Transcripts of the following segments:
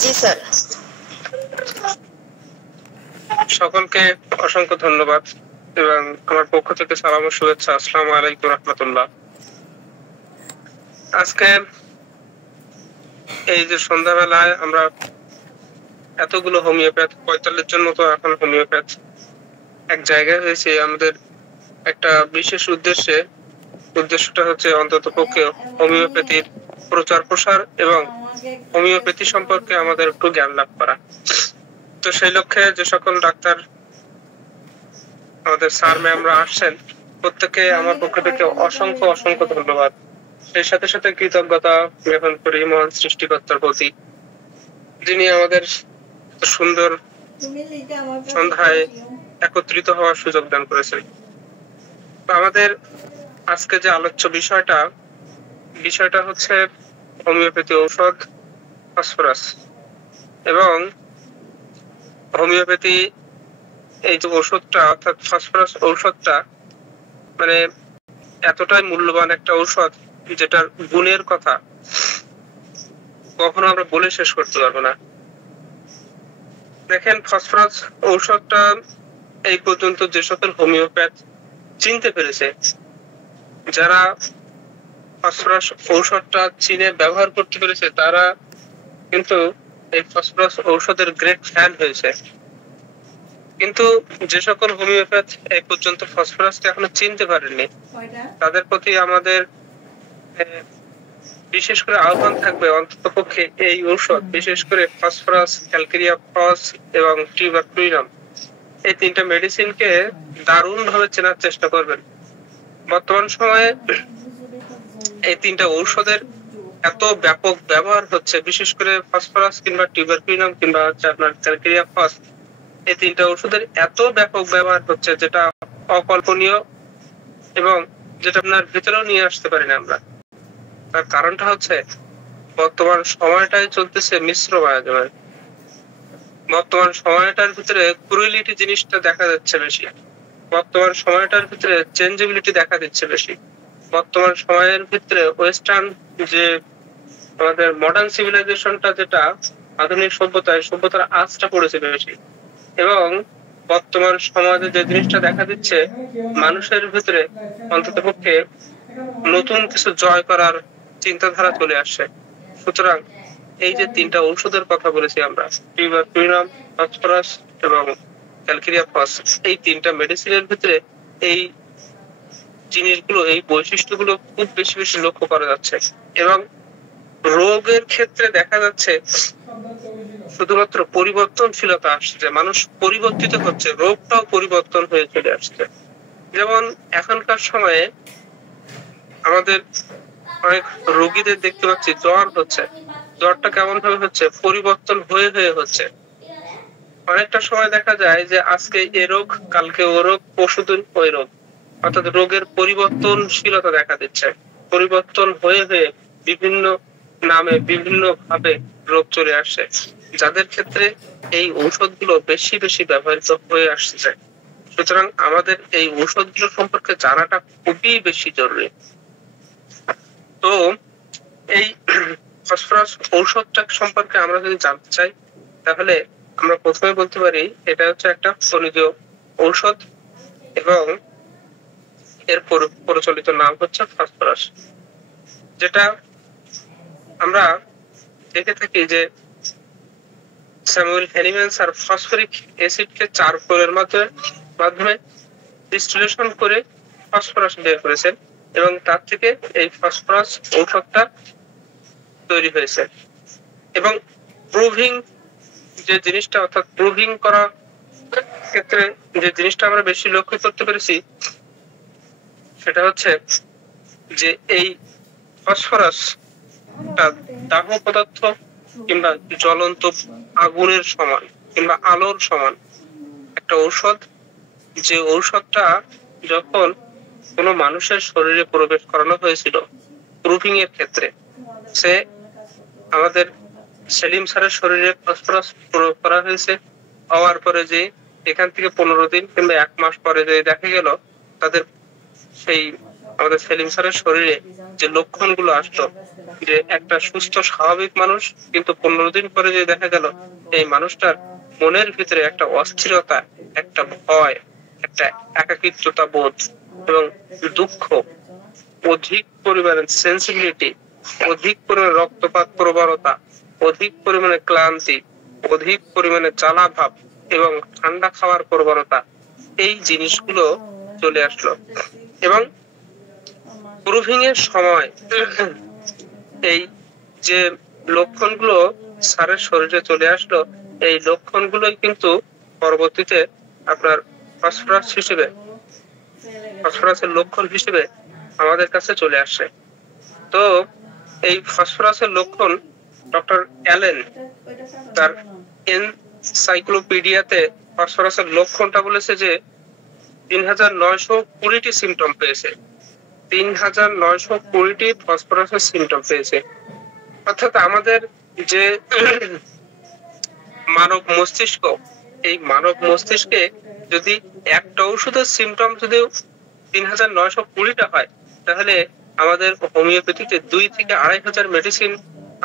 জি sir. সকলকে অসংখ্য ধন্যবাদ এবং আমার পক্ষ থেকে সালাম ও শুভেচ্ছা। আসসালামু আলাইকুম রাহমাতুল্লাহ। আজকে এই যে সন্ধ্যাবেলায় আমরা এতগুলো হোমিওপ্যাথ ৪৫ জন মতো এখন হোমিওপ্যাথ এক জায়গায় হয়েছে আমাদের একটা বিশেষ উদ্দেশ্যে। উদ্দেশ্যটা হচ্ছে অন্তত পক্ষে হোমিওপ্যাথির প্রচার প্রসার এবং হোমিওপ্যাথি সম্পর্কে আমাদের একটু জ্ঞান লাভ করা। তো সেই লক্ষ্যে যে সকল ডাক্তার আমাদের স্যার ম্যামরা আসছেন প্রত্যেককে আমার পক্ষ থেকে অসংখ্য অসংখ্য ধন্যবাদ। সেই সাথে সাথে কৃতজ্ঞতা জ্ঞাপন করি মহান সৃষ্টিকর্তার প্রতি, যিনি আমাদের সুন্দর সন্ধ্যায় একত্রিত হওয়ার সুযোগ দান করেছেন। আমাদের আজকে যে আলোচ্য বিষয়টা হচ্ছে হোমিওপ্যাথি ঔষধ ফসফরাস। এবং হোমিওপ্যাথি এই যে ঔষধটা অর্থাৎ ফসফরাস ঔষধটা মানে এতটাই মূল্যবান একটা ঔষধ যেটার গুণের কথা কখনো আমরা বলে শেষ করতে পারবো না। দেখেন, ফসফরাস ঔষধটা এই পর্যন্ত যে সকল হোমিওপ্যাথ চিনতে পেরেছে, যারা ফসফরাস ঔষধটা চিনে ব্যবহার করতে পেরেছে, তারা কিন্তু এই ফসফরাস ঔষধের গ্রেট ফ্যান হয়েছে। কিন্তু যে সকল হোমিওপ্যাথ এই পর্যন্ত ফসফরাসকে এখনো চিনতে পারেননি, তাদের প্রতি আমাদের বিশেষ করে আহ্বান থাকবে অন্ততপক্ষে এই ঔষধ, বিশেষ করে ফসফরাস, ক্যালকেরিয়া ফস এবং টিউবারকুলিনাম, এই তিনটা মেডিসিনকে দারুণ ভাবে চেনার চেষ্টা করবেন। বর্তমান সময়ে এই তিনটা ঔষধের এত ব্যাপক ব্যবহার হচ্ছে, বিশেষ করে ফসফরাস কিংবা টিউবারকুলিনাম কিংবা আপনার ক্যালকেরিয়া ফস, এই তিনটা ওষুধের এত ব্যাপক ব্যবহার হচ্ছে যেটা অকল্পনীয় এবং যেটা আপনার ভিতরেও নিয়ে আসতে পারি না আমরা। তার কারণটা হচ্ছে বর্তমান সময়টাই চলতেছে মিশ্র বায়োজনের। বর্তমান সময়টার ভিতরে ক্রুয়েলিটি জিনিসটা দেখা যাচ্ছে বেশি। বর্তমান সময়টার ভিতরে চেঞ্জেবিলিটি দেখা দিচ্ছে বেশি। বর্তমান সময়ের ভিতরে ওয়েস্টার্ন যে আমাদের মডার্ন সিভিলাইজেশনটা, যেটা আধুনিক সভ্যতার আঁচটা পড়েছে বেশি। এবং বর্তমান সমাজে যে জিনিসটা দেখা দিচ্ছে, মানুষের ভিতরে অন্ততপক্ষে নতুন কিছু জয় করার চিন্তাধারা চলে আসছে। সুতরাং এই যে তিনটা ঔষধের কথা বলেছি আমরা, টিউবারকুলিনাম, ফসফরাস এবং ক্যালকেরিয়া ফস, এই তিনটা মেডিসিনের ভিতরে এই জিনিসগুলো, এই বৈশিষ্ট্যগুলো খুব বেশি বেশি লক্ষ্য করা যাচ্ছে। এবং রোগের ক্ষেত্রে দেখা যাচ্ছে শুধুমাত্র পরিবর্তনশীলতা আসছে, মানুষ পরিবর্তিত হচ্ছে, রোগটাও পরিবর্তন হয়ে চলে আসছে। যেমন এখনকার সময়ে আমাদের অনেক রোগীদের দেখতে পাচ্ছি জ্বর হচ্ছে, জ্বরটা কেমন ভাবে হচ্ছে, পরিবর্তন হয়ে হয়ে হচ্ছে। অনেকটা সময় দেখা যায় যে আজকে এ রোগ, কালকে ও রোগ, পরশুদিন ওই রোগ, অর্থাৎ রোগের পরিবর্তনশীলতা দেখা দিচ্ছে। পরিবর্তন হয়ে হয়ে বিভিন্ন নামে বিভিন্ন ভাবে রোগ চলে আসছে, যাদের ক্ষেত্রে এই ঔষধগুলো বেশি বেশি ব্যবহৃত হয়ে আসছে। সুতরাং আমাদের এই ঔষধগুলো সম্পর্কে জানাটা খুবই বেশি জরুরি। তো এই ফসফরাস ঔষধটা সম্পর্কে আমরা যদি জানতে চাই, তাহলে আমরা প্রথমে বলতে পারি এটা হচ্ছে একটা খনিজ ঔষধ এবং এর প্রচলিত নাম হচ্ছে ফসফরাস। যেটা আমরা দেখে থাকি যে স্যামুয়েল হ্যানিম্যান স্যার ফসফরিক অ্যাসিডকে চারকোলের মাধ্যমে ডিস্টিলেশন করে ফসফরাস বের করেছেন এবং তার থেকে এই ফসফরাস ঔষধটা তৈরি হয়েছে। এবং প্রুভিং যে জিনিসটা, অর্থাৎ প্রুভিং করা ক্ষেত্রে যে জিনিসটা আমরা বেশি লক্ষ্য করতে পেরেছি, সেটা হচ্ছে যে এই ফসফরাসটা দাহ পদার্থ কিংবা জ্বলন্ত আগুনের সমান কিংবা আলোর সমান একটা ঔষধ, যে ঔষধটা যখন কোনো মানুষের শরীরে প্রবেশ করানো হয়েছিল প্রুভিং এর ক্ষেত্রে, সে আমাদের সেলিম স্যারের শরীরে ফসফরাস প্রয়োগ করা হয়েছে, হওয়ার পরে যে এখান থেকে 15 দিন কিংবা 1 মাস পরে যে দেখা গেল তাদের সেই আমাদের সেলিম স্যারের শরীরে যে লক্ষণগুলো আসলো, যে একটা সুস্থ স্বাভাবিক মানুষ, কিন্তু 15 দিন পরে যে দেখা গেল এই মানুষটার মনের ভিতরে একটা অস্থিরতা, একটা ভয়, একটা একাকিত্বতা বোধ এবং দুঃখ, অধিক পরিমাণে সেন্সিবিলিটি, অধিক পরিমাণে রক্তপাত প্রবণতা, অধিক পরিমাণে ক্লান্তি, অধিক পরিমাণে জ্বালা ভাব এবং ঠান্ডা খাওয়ার প্রবণতা, এই জিনিসগুলো চলে আসলো। এবং প্রুভিং এর সময় এই যে লক্ষণগুলো স্যারের শরীরে চলে আসলো, এই লক্ষণগুলোই কিন্তু পরবর্তীতে আপনার ফসফরাস হিসেবে, ফসফরাসের লক্ষণ হিসেবে আমাদের কাছে চলে আসে। তো এই ফসফরাসের লক্ষণ ডক্টর অ্যালেন তার এনসাইক্লোপিডিয়াতে ফসফরাসের লক্ষণটা বলেছে যে 3920টি সিমটম পেয়েছে, 3920টি ফসফরাসের সিমটম পেয়েছে। অর্থাৎ আমাদের যে মানব মস্তিষ্ক, এই মানব মস্তিষ্কে যদি একটা ওষুধের সিমটম যদি 3920টা হয়, তাহলে আমাদের হোমিওপ্যাথিতে 2 থেকে 2500 মেডিসিন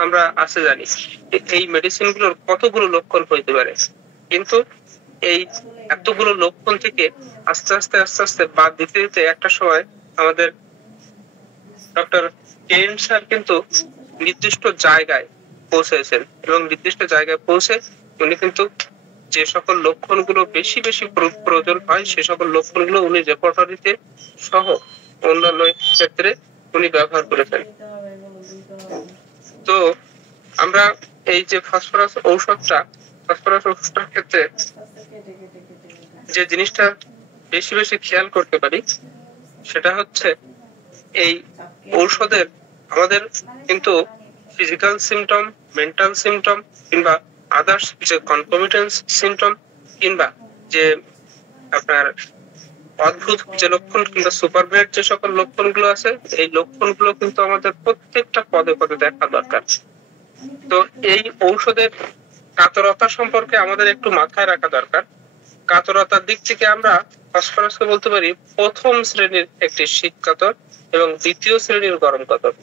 আমরা আছে জানি, এই মেডিসিন গুলোর কতগুলো লক্ষণ হইতে পারে। কিন্তু এই এতগুলো লক্ষণ থেকে আস্তে আস্তে আস্তে আস্তে বাদ দিতে দিতে একটা সময় আমাদের ডক্টর কেন স্যার কিন্তু নির্দিষ্ট জায়গায় পৌঁছেছেন, এবং নির্দিষ্ট জায়গায় পৌঁছে উনি কিন্তু যে সকল লক্ষণগুলো বেশি বেশি প্রয়োজন হয় সে সকল লক্ষণগুলো উনি রেপার্টরিতে সহ অন্যান্য ক্ষেত্রে উনি ব্যবহার করেছেন। তো আমরা এই যে ফসফরাস ঔষধটার ক্ষেত্রে যে জিনিসটা বেশি বেশি খেয়াল করতে পারি সেটা হচ্ছে এই ঔষধের আমাদের কিন্তু ফিজিক্যাল সিমটম, মেন্টাল সিমটম কিংবা আদার্স যে কনকমিটেন্স সিমটম কিংবা যে আপনার অদ্ভুত যে লক্ষণ কিংবা সুপারভেট যে সকল লক্ষণগুলো আছে, এই লক্ষণগুলো কিন্তু আমাদের প্রত্যেকটা পদে পদে দেখা দরকার। তো এই ঔষধের কাতরতা সম্পর্কে আমাদের একটু মাথায় রাখা দরকার। কাতরতার দিক থেকে আমরা ফসফরাসকে বলতে পারি প্রথম শ্রেণীর একটি শীতকাতর এবং দ্বিতীয় শ্রেণীর গরম কাতর।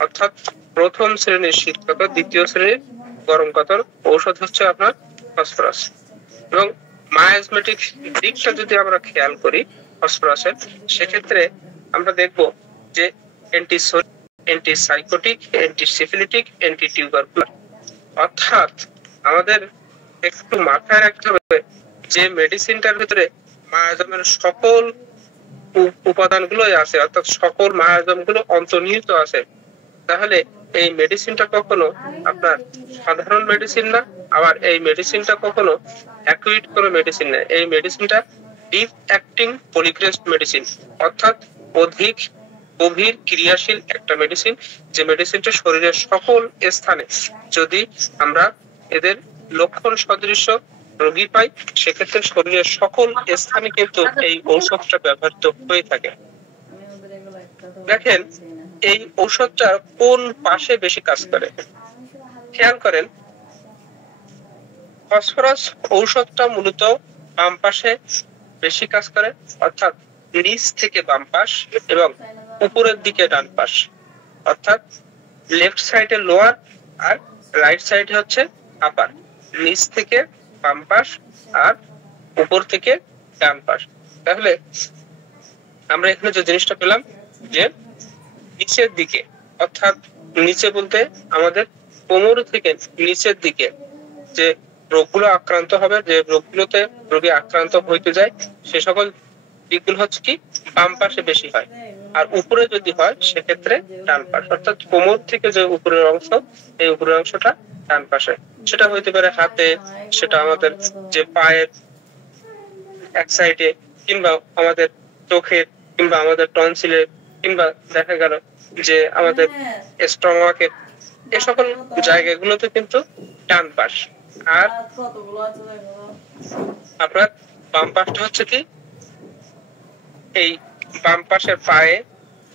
অর্থাৎ প্রথম শ্রেণীর শীতকাতর, দ্বিতীয় শ্রেণীর গরম কাতর ঔষধ হচ্ছে আপনার ফসফরাস। এবং মায়াজমেটিক দিকটা যদি আমরা খেয়াল করি ফসফরাসের, সেক্ষেত্রে আমরা দেখব যে অ্যান্টিসাইকোটিক, অ্যান্টিসিফিলিটিক, অ্যান্টিটিউবারকুলার। অর্থাৎ আমাদের একটু মাথায় রাখতে হবে যে মেডিসিনটার ভিতরে মায়াজমের সকল উপাদানগুলোই আছে, অর্থাৎ সকল মায়াজমগুলো অন্তর্নিহিত আছে, তাহলে এই মেডিসিনটা কখনো আপনার সাধারণ মেডিসিন না, আবার এই মেডিসিনটা কখনো অ্যাকুইট কোনো মেডিসিন না। এই মেডিসিনটা ডিপ অ্যাক্টিং পলিক্রেস্ট মেডিসিন, অর্থাৎ অধিক গভীর ক্রিয়াশীল একটা মেডিসিন, যে মেডিসিনটা শরীরের সকল স্থানে যদি আমরা এদের লক্ষণ সদৃশ্য রোগী পাই, সেক্ষেত্রে শরীরের সকল স্থানে কিন্তু এই ঔষধটা ব্যবহৃত হয়ে থাকে। দেখেন এই ঔষধটা কোন পাশে বেশি কাজ করে, খেয়াল করেন। ফসফরাস ঔষধটা মূলত বাম পাশে বেশি কাজ করে, অর্থাৎ নিচ থেকে বাম পাশ এবং উপরের দিকে ডান পাশ, অর্থাৎ লেফট সাইডে লোয়ার আর রাইট সাইডে হচ্ছে আপার। নিচ থেকে বাম পাশ আর উপর থেকে ডান পাশ। তাহলে আমরা এখানে যে জিনিসটা পেলাম যে নিচের দিকে, অর্থাৎ নিচে বলতে আমাদের কোমর থেকে নিচের দিকে যে রোগগুলো আক্রান্ত হবে, যে রোগগুলোতে রোগী আক্রান্ত হইতে যায়, সে সকল দিকগুলো হচ্ছে কি বাম পাশে বেশি হয়। আর উপরে যদি হয় সেক্ষেত্রে ডান পাশ, অর্থাৎ কোমর থেকে যে উপরের অংশ, এই উপরের অংশটা ডান পাশে। সেটা হইতে পারে হাতে, সেটা আমাদের যে পায়ের এক সাইডে, কিংবা আমাদের চোখের, কিংবা আমাদের টনসিলে, কিংবা দেখা গেল যে আমাদের স্টমাকের, এ সকল জায়গাগুলোতে কিন্তু ডান পাশ। আর আপনার বাম পাশটা হচ্ছে কি এই বাম পাশের পায়ে,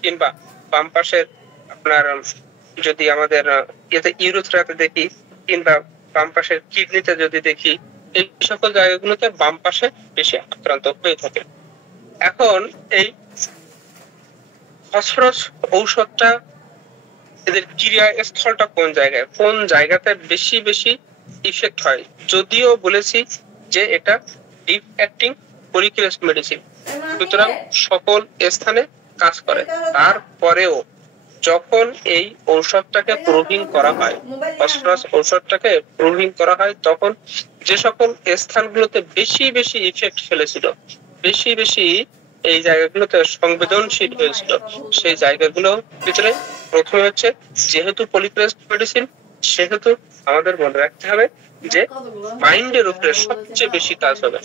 কিংবা বাম পাশের আপনার যদি আমাদের ইউরোথ্রাতে দেখি, কিংবা বাম পাশের কিডনিতে যদি দেখি, এই সকল জায়গাগুলোতে বাম পাশে বেশি আক্রান্ত হয়ে থাকে। এখন এই ফসফরাস ঔষধটা এদের ক্রিয়া স্থলটা কোন জায়গায়, কোন জায়গাতে বেশি বেশি ইফেক্ট হয়? যদিও বলেছি যে এটা ডিপ অ্যাক্টিং পলিক্রেস্ট মেডিসিন, সুতরাং সকল স্থানে কাজ করে। তারপরেও যখন এই ঔষধটাকে প্রুভিং করা হয়, ফসফরাস ঔষধটাকে প্রুভিং করা হয়, তখন যে সকল স্থানগুলোতে বেশি বেশি ইফেক্ট ফেলেছিল, বেশি বেশি এই জায়গাগুলোতে সংবেদনশীল হয়েছিল, সেই জায়গাগুলো ভিতরে প্রথমে হচ্ছে, যেহেতু পলিক্রেস্ট মেডিসিন সেহেতু আমাদের মনে রাখতে হবে যে মাইন্ডের উপরে সবচেয়ে বেশি কাজ হবে।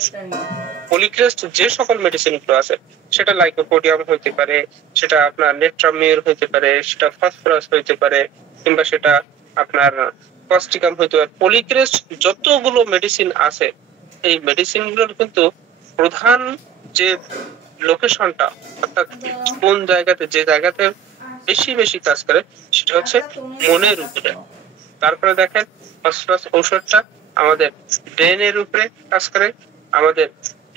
পলিক্রেস্ট যে সকল মেডিসিন গুলো আছে, সেটা লাইকোপোডিয়াম হইতে পারে, সেটা আপনার নেট্রামির হইতে পারে, সেটা ফসফরাস হইতে পারে, কিংবা সেটা আপনার কস্টিকাম হইতে পারে, পলিক্রেস্ট যতগুলো মেডিসিন আছে এই মেডিসিন গুলোর কিন্তু প্রধান যে লোকেশনটা, অর্থাৎ কোন জায়গাতে, যে জায়গাতে বেশি বেশি কাজ করে, সেটা হচ্ছে মনের উপরে। তারপরে দেখেন ফসফরাস ঔষধটা আমাদের ব্রেনের উপরে কাজ করে, আমাদের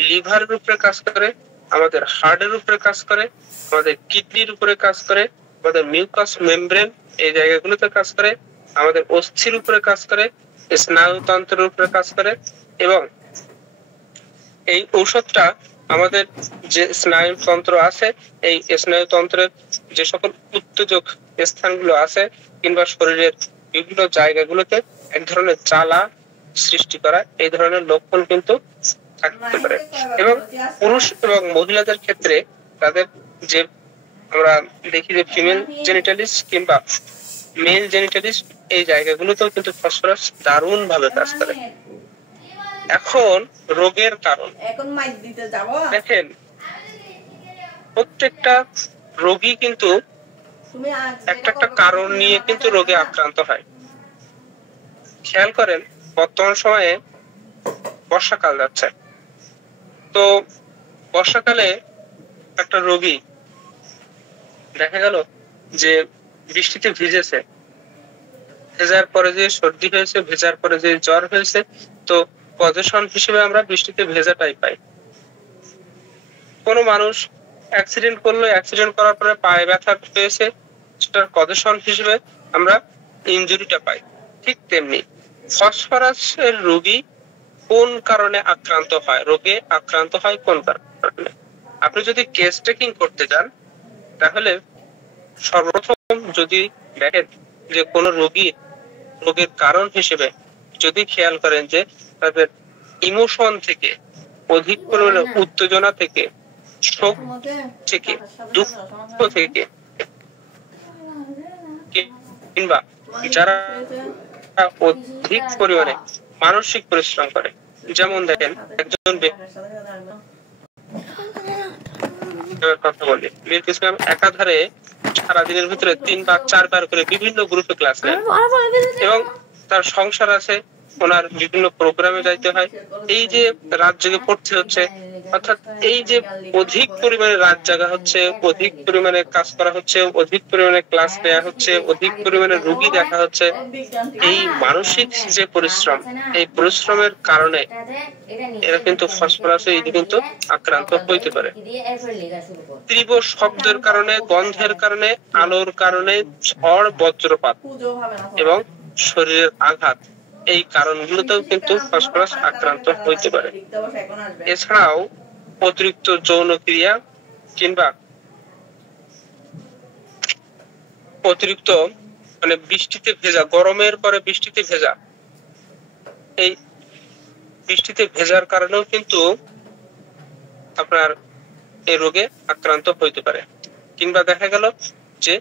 লিভারের উপরে কাজ করে, আমাদের হার্টের উপরে কাজ করে, আমাদের কিডনির উপরে কাজ করে, আমাদের মিউকাস মেমব্রেন এই জায়গাগুলোতে কাজ করে, আমাদের অস্থির উপরে কাজ করে, স্নায়ুতন্ত্রের উপরে কাজ করে। এবং এই ঔষধটা আমাদের যে স্নায়ুতন্ত্র আছে, এই স্নায়ুতন্ত্রের যে সকল উত্তেজক স্থানগুলো আছে কিংবা শরীরের বিভিন্ন জায়গাগুলোতে এক ধরনের জ্বালা সৃষ্টি করা, এই ধরনের লক্ষণ কিন্তু থাকতে পারে। এবং পুরুষ এবং মহিলাদের ক্ষেত্রে তাদের যে আমরা দেখি যে ফিমেল জেনিটালিস কিংবা মেল জেনিটালিস, এই জায়গাগুলোতেও কিন্তু ফসফরাস দারুণ ভাবে কাজ করে। এখন রোগের কারণ দেখেন, প্রত্যেকটা রোগী কিন্তু একটা একটা কারণ নিয়ে কিন্তু রোগে আক্রান্ত হয়। খেয়াল করেন, বর্তমান সময়ে বর্ষাকাল যাচ্ছে, তো বর্ষাকালে একটা রোগী দেখা গেল যে বৃষ্টিতে ভিজেছে, ভেজার পরে যে সর্দি হয়েছে, ভেজার পরে যে জ্বর হয়েছে, তো পজিশন হিসেবে আমরা বৃষ্টিতে ভেজাটাই পাই। কোনো মানুষ অ্যাক্সিডেন্ট করলো, অ্যাক্সিডেন্ট করার পরে পায়ে ব্যথা পেয়েছে, সেটার পজিশন হিসেবে আমরা ইনজুরিটা পাই। ঠিক তেমনি ফসফরাসের রোগী কোন কারণে আক্রান্ত হয়, রোগে আক্রান্ত হয় কোন কারণে? আপনি যদি কেস টেকিং করতে যান, তাহলে সর্বপ্রথম যদি দেখেন যে কোন রোগীর রোগের কারণ হিসেবে যদি খেয়াল করেন যে তাদের ইমোশন থেকে, অধিক পরিমাণে উত্তেজনা থেকে, শোক থেকে, দুঃখ থেকে, কিংবা যারা অধিক পরিমাণে মানসিক পরিশ্রম করে, যেমন দেখেন একজন কথা বলি একাধারে সারাদিনের ভিতরে 3 বা 4 বার করে বিভিন্ন গ্রুপে ক্লাস নেন, এবং তার সংসার আছে, ওনার বিভিন্ন প্রোগ্রামে যাইতে হয়, এই যে রাত জেগে পড়তে হচ্ছে, অর্থাৎ এই যে অধিক পরিমাণে রাত জাগা হচ্ছে, অধিক পরিমাণে কাজ করা হচ্ছে, অধিক পরিমাণে ক্লাস নেওয়া হচ্ছে, অধিক পরিমাণে রোগী দেখা হচ্ছে, এই মানসিক যে পরিশ্রম, এই পরিশ্রমের কারণে এরা কিন্তু ফসফরাসে কিন্তু আক্রান্ত হইতে পারে। তীব্র শব্দের কারণে, গন্ধের কারণে, আলোর কারণে, ঝড় বজ্রপাত এবং শরীরের আঘাত, এই কারণগুলোতেও কিন্তু ফসফরাস আক্রান্ত হইতে পারে। এছাড়াও অতিরিক্ত যৌন ক্রিয়া কিংবা অতিরিক্ত মানে বৃষ্টিতে ভেজা, গরমের পরে বৃষ্টিতে ভেজা, এই বৃষ্টিতে ভেজার কারণেও কিন্তু আপনার এই রোগে আক্রান্ত হইতে পারে। কিংবা দেখা গেল যে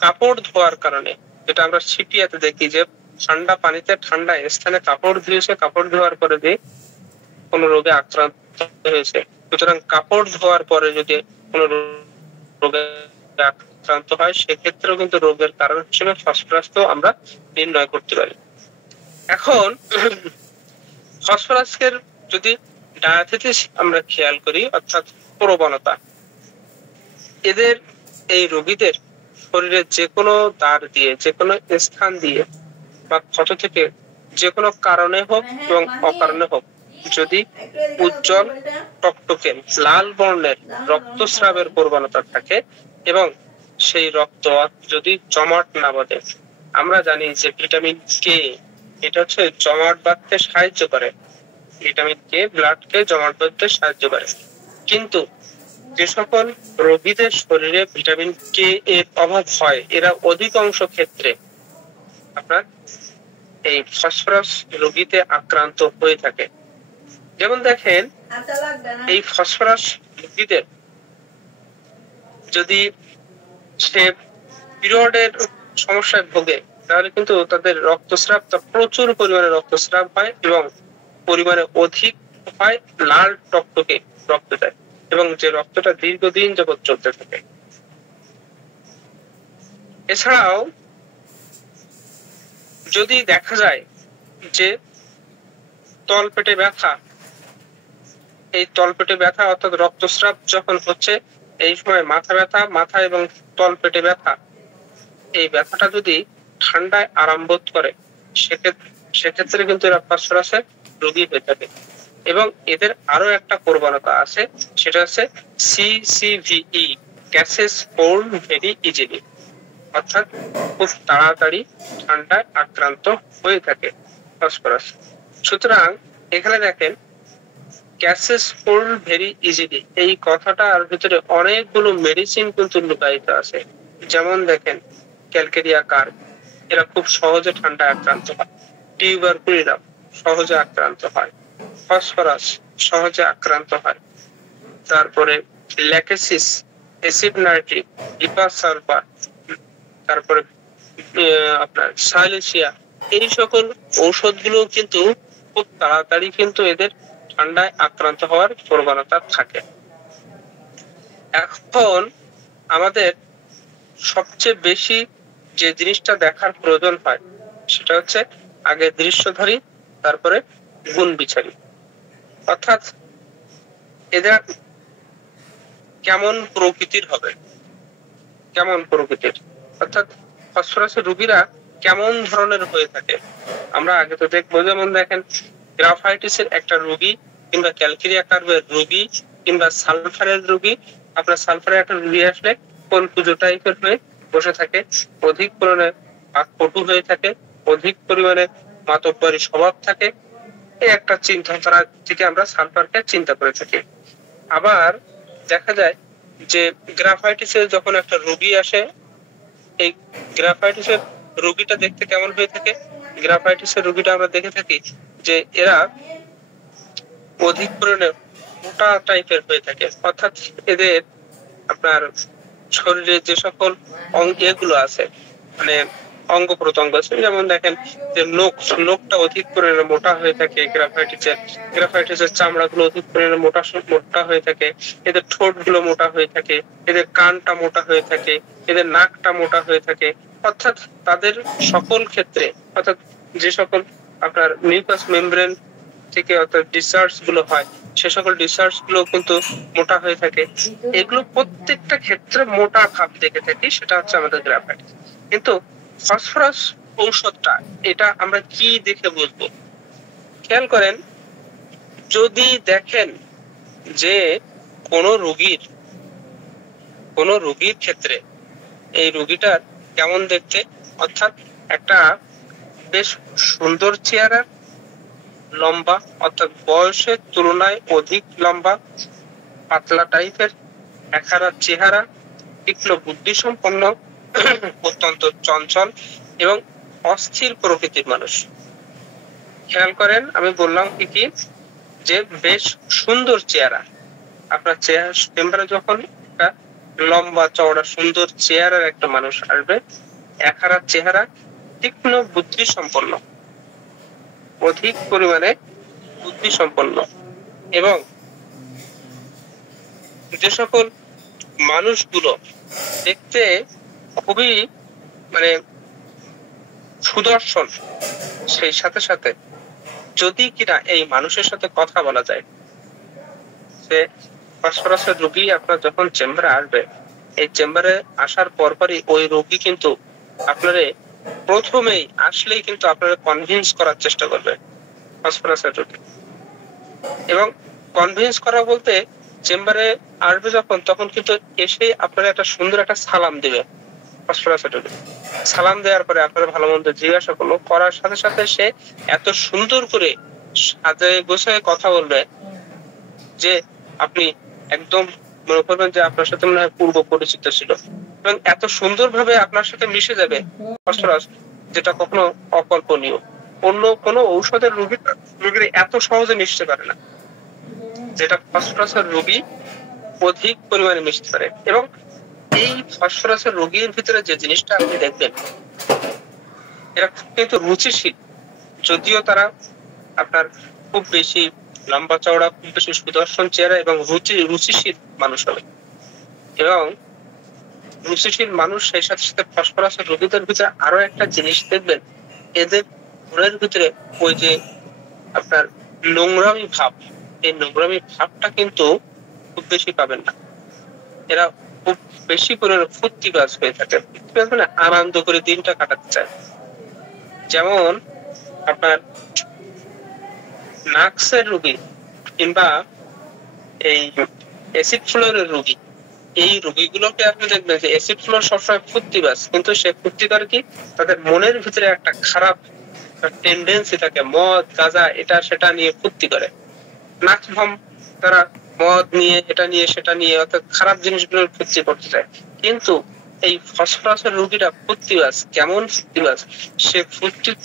কাপড় ধোয়ার কারণে, যেটা আমরা ছিটিয়াতে দেখি যে ঠান্ডা পানিতে ঠান্ডা স্থানে কাপড় ধুয়েছে, কাপড় ধোয়ার পরে যে কোন রোগে আক্রান্ত হয়েছে, সুতরাং কাপড় ধোয়ার পরে যদি কোন রোগে আক্রান্ত হয়, সেক্ষেত্রেও কিন্তু রোগের কারণ হিসেবে ফসফরাস তো আমরা নির্ণয় করতে পারি। এখন ফসফরাসের যদি ডায়াথেসিস আমরা খেয়াল করি, অর্থাৎ প্রবণতা, এদের এই রোগীদের শরীরের যে কোনো দ্বার দিয়ে, যে কোনো স্থান দিয়ে বা ক্ষত থেকে যে কোনো কারণে হোক এবং অকারণে হোক, যদি উজ্জ্বল টকটকে লাল বর্ণের রক্তস্রাবের প্রবণতা থাকে এবং সেই রক্ত যদি জমাট না বাঁধে। আমরা জানি যে ভিটামিন কে এটা হচ্ছে জমাট বাঁধতে সাহায্য করে, ভিটামিন কে ব্লাডকে জমাট বাঁধতে সাহায্য করে। কিন্তু যে সকল রোগীদের শরীরে ভিটামিন কে এর অভাব হয়, এরা অধিকাংশ ক্ষেত্রে আপনার এই ফসফরাস রোগীতে আক্রান্ত হয়ে থাকে। যেমন দেখেন, এই ফসফরাস রোগীদের যদি সে পিরিয়ডের সমস্যায় ভোগে, তাহলে কিন্তু তাদের রক্তস্রাব প্রচুর পরিমাণে রক্তস্রাব হয় এবং পরিমাণে অধিক হয়, লাল টকটকে রক্ত দেয় এবং যে রক্তটা দীর্ঘদিন যাবৎ চলতে থাকে। এছাড়াও যদি দেখা যায় যে তলপেটে ব্যথা, এই তলপেটে ব্যথা অর্থাৎ রক্তস্রাব যখন হচ্ছে, এই সময় মাথা এবং তলপেটে ব্যথা, এই ব্যথাটা যদি ঠান্ডায় আরাম বোধ করে, সেক্ষেত্রে কিন্তু এরা ফসফরাসের রোগী হয়ে থাকে। এবং এদের আরো একটা প্রবণতা আছে, সেটা হচ্ছে CCVE, gases cold very easily, অর্থাৎ খুব তাড়াতাড়ি ঠান্ডায় আক্রান্ত হয়ে থাকে ফসফরাস। সুতরাং এখানে দেখেন, গ্যাসেস কোল্ড ভেরি ইজিলি, এই কথাটার ভিতরে অনেকগুলো মেডিসিন কিন্তু লুকায়িত আছে। যেমন দেখেন, ক্যালকেরিয়া কার্ভ, এরা খুব সহজে ঠান্ডায় আক্রান্ত হয়। টিউবারকুলিনাম সহজে আক্রান্ত হয়। ফসফরাস সহজে আক্রান্ত হয়। তারপরে ল্যাকেসিস, অ্যাসিড নাইট্রিক, ইপাসালফার, তারপরে আপনার সাইলেসিয়া, এই সকল ঔষধগুলো কিন্তু খুব তাড়াতাড়ি কিন্তু এদের ঠান্ডায় আক্রান্ত হওয়ার প্রবণতা থাকে। এখন আমাদের সবচেয়ে বেশি যে জিনিসটা দেখার প্রয়োজন হয়, সেটা হচ্ছে আগে দৃশ্যধারী, তারপরে গুণ বিচারী, অর্থাৎ এদের কেমন প্রকৃতির হবে, কেমন প্রকৃতির, অর্থাৎ ফসফরাসের রোগীরা কেমন ধরনের হয়ে থাকে। আমরা আগে তো দেখবো, যেমন দেখেন গ্রাফাইটিসের একটা রোগী, কিংবা ক্যালকেরিয়া কার্ভের রোগী, কিংবা সালফারের রোগী। আপনার সালফারের একটা রোগী আসলে কোন পুজো টাইপের হয়ে বসে থাকে, অধিক পরিমাণে কটু হয়ে থাকে, অধিক পরিমাণে মাতব্বরী স্বভাব থাকে। এই একটা চিন্তাধারা থেকে আমরা সালফারকে চিন্তা করে থাকি। আবার দেখা যায় যে গ্রাফাইটিসের যখন একটা রোগী আসে, এই গ্রাফাইটিসের রোগীটা দেখতে কেমন হয়ে থাকে, গ্রাফাইটিসের রোগীটা আমরা দেখে থাকি যে এরা অধিক পরিমাণে মোটা টাইপের হয়ে থাকে, অর্থাৎ এদের আপনার শরীরে যে সকল অঙ্গগুলো আছে, মানে অঙ্গ প্রত্যঙ্গ আছে, যেমন দেখেন যে নখটা অধিক পরিমাণে মোটা হয়ে থাকে গ্রাফাইটিসের চামড়া গুলো অধিক পরিমাণে মোটা হয়ে থাকে, এদের ঠোঁট গুলো মোটা হয়ে থাকে, এদের কানটা মোটা হয়ে থাকে, এদের নাকটা মোটা হয়ে থাকে। অর্থাৎ তাদের সকল ক্ষেত্রে, অর্থাৎ যে সকল আপনার মিউকাস মেমব্রেন থেকে অর্থাৎ ডিসচার্জ গুলো হয়, সে সকল ডিসচার্জ গুলো কিন্তু মোটা হয়ে থাকে। এগুলো প্রত্যেকটা ক্ষেত্রে মোটা ভাব দেখে থাকি, সেটা হচ্ছে আমাদের গ্রাফাইটিস। কিন্তু ফসফরাস ঔষধটা, এটা আমরা কি দেখে বুঝবো? খেয়াল করেন, যদি দেখেন যে কোন রোগীর ক্ষেত্রে এই রোগীটার কেমন দেখতে, অর্থাৎ একটা বেশ সুন্দর চেহারা, লম্বা, অর্থাৎ বয়সের তুলনায় অধিক লম্বা, পাতলা টাইপের একহারা চেহারা, তীক্ষ্ণ বুদ্ধি সম্পন্ন, অত্যন্ত চঞ্চল এবং অস্থির প্রকৃতির মানুষ। খেয়াল করেন, আমি বললাম কি যে বেশ সুন্দর চেহারা। আপনার চেহারা যখন একটা লম্বা চওড়া সুন্দর চেহারার একটা মানুষ আসবে, একহারা চেহারা, তীক্ষ্ণ বুদ্ধি সম্পন্ন, অধিক পরিমাণে বুদ্ধি সম্পন্ন, এবং যে সকল মানুষগুলো দেখতে খুবই মানে সুদর্শন, সেই সাথে সাথে যদি কিনা এই মানুষের সাথে কথা বলা যায়, সে ফসফরাসের রোগী আপনার যখন চেম্বারে আসবে, এই চেম্বারে আসার পরপরই ওই রোগী কিন্তু আপনারে প্রথমেই আসলেই কিন্তু আপনারা কনভিন্স করার চেষ্টা করবে ফসফরাসের রোগী। এবং কনভিন্স করা বলতে চেম্বারে আসবে যখন, তখন কিন্তু এসে আপনারা একটা সুন্দর একটা সালাম দিবে ফসফরাসের রোগী। সালাম দেওয়ার পরে আপনারা ভালো মন্দ জিজ্ঞাসা করলো, করার সাথে সাথে সে এত সুন্দর করে সাজায় গোছায় কথা বলবে যে আপনি একদম মনে করবেন যে আপনার সাথে মনে হয় পূর্ব পরিচিত ছিল, এবং এত সুন্দর ভাবে আপনার সাথে মিশে যাবে ফসফরাস, যেটা কখনো অকল্পনীয়। অন্য কোনো ঔষধের রোগীর এত সহজে মিশতে পারে না, যেটা ফসফরাসের রোগী অধিক পরিমাণে মিশতে পারে। এবং এই ফসফরাসের রোগীর ভিতরে যে জিনিসটা আপনি দেখবেন, এরা কিন্তু রুচিশীল, যদিও তারা আপনার খুব বেশি লম্বা চওড়া, খুব বেশি সুদর্শন চেহারা এবং রুচিশীল মানুষ হবে। এবং রুচিশীল মানুষ, সেই সাথে সাথে ফসফরাসের রোগীদের ভিতরে আরো একটা জিনিস দেখবেন, এদের মনের ভিতরে ওই যে আপনার নোংরামি ভাব, এই নোংরামি ভাবটা কিন্তু খুব বেশি পাবেন না। এরা খুব বেশি পরিমাণে ফুর্তিবাজ হয়ে থাকে, ফুর্তিবাজ মানে আনন্দ করে দিনটা কাটাতে চায়। যেমন আপনার নাক্সের রোগী কিংবা এই অ্যাসিড ফ্লোরের রোগী, এই রোগীগুলোকে আপনি দেখবেন যে অ্যাসিড ফ্লোর সবসময় ফুর্তিবাজ, কিন্তু সে ফুর্তি করে কি, তাদের মনের ভিতরে একটা খারাপ টেন্ডেন্সি থাকে, মদ গাঁজা এটা সেটা নিয়ে ফুর্তি করে। নাক্সভম তারা মদ নিয়ে, এটা নিয়ে সেটা নিয়ে, অর্থাৎ খারাপ জিনিসগুলো ফুর্তি করতে চায়। কিন্তু এই ফসফরাসের রোগীরা ফুর্তিবাজ। কেমন ফুর্তিবাজ? সে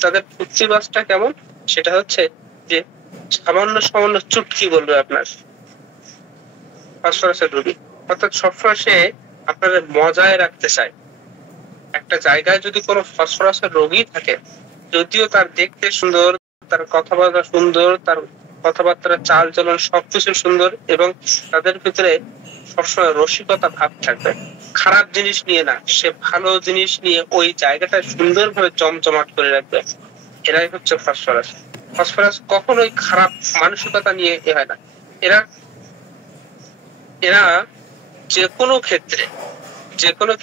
তাদের ফুর্তিবাজটা কেমন, সেটা হচ্ছে যে সামান্য সামান্য চুটকি বলবে আপনার ফসফরাসের রোগী, অর্থাৎ সবসময় সে আপনাদের মজায় রাখতে চায়। একটা জায়গায় যদি কোনো ফসফরাসের রোগী থাকে, যদিও তার দেখতে সুন্দর, তার কথাবার্তা সুন্দর, তার কথাবার্তার চাল চলন সবকিছু সুন্দর, এবং তাদের ভিতরে সবসময় রসিকতা ভাব থাকবে, খারাপ জিনিস নিয়ে না, সে ভালো জিনিস নিয়ে ওই জায়গাটা সুন্দরভাবে জমজমাট করে রাখবে। এরাই হচ্ছে ফসফরাস। ফসফরাস কখনোই খারাপ মানসিকতা নিয়ে হয় না। এরা এরা যে কোনো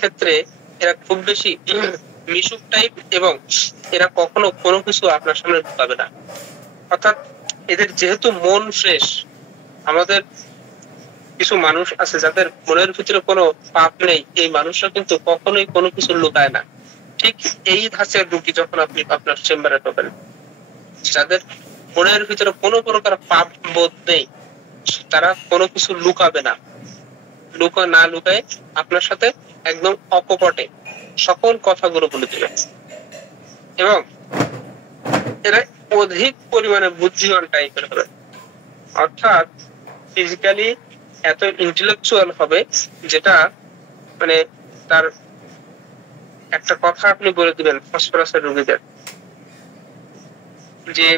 ক্ষেত্রে এরা খুব বেশি মিশুক টাইপ, এবং এরা কখনো কোনো কিছু আপনার সামনে ঢুকাবে না। অর্থাৎ এদের যেহেতু মন ফ্রেশ, আমাদের কিছু মানুষ আছে যাদের মনের ভিতরে কোনো পাপ নেই, এই মানুষরা কিন্তু কখনোই কোনো কিছু লুকায় না। ঠিক এই ধাঁচের রোগী যখন আপনি আপনার চেম্বারে ঢোকেন, যাদের মনের ভিতরে কোনো প্রকার পাপ বোধ নেই, তারা কোনো কিছু লুকাবে না, লুকায় আপনার সাথে একদম অকপটে সকল কথাগুলো বলে দেবে। এবং এরা অধিক পরিমাণে বুদ্ধিমান টাইপের হবে, অর্থাৎ ফিজিক্যালি এত ইন্টেলেকচুয়াল হবে, যেটা মানে তার একটা কথা আপনি বলে দিবেন ফসফরাসের রোগীদের যে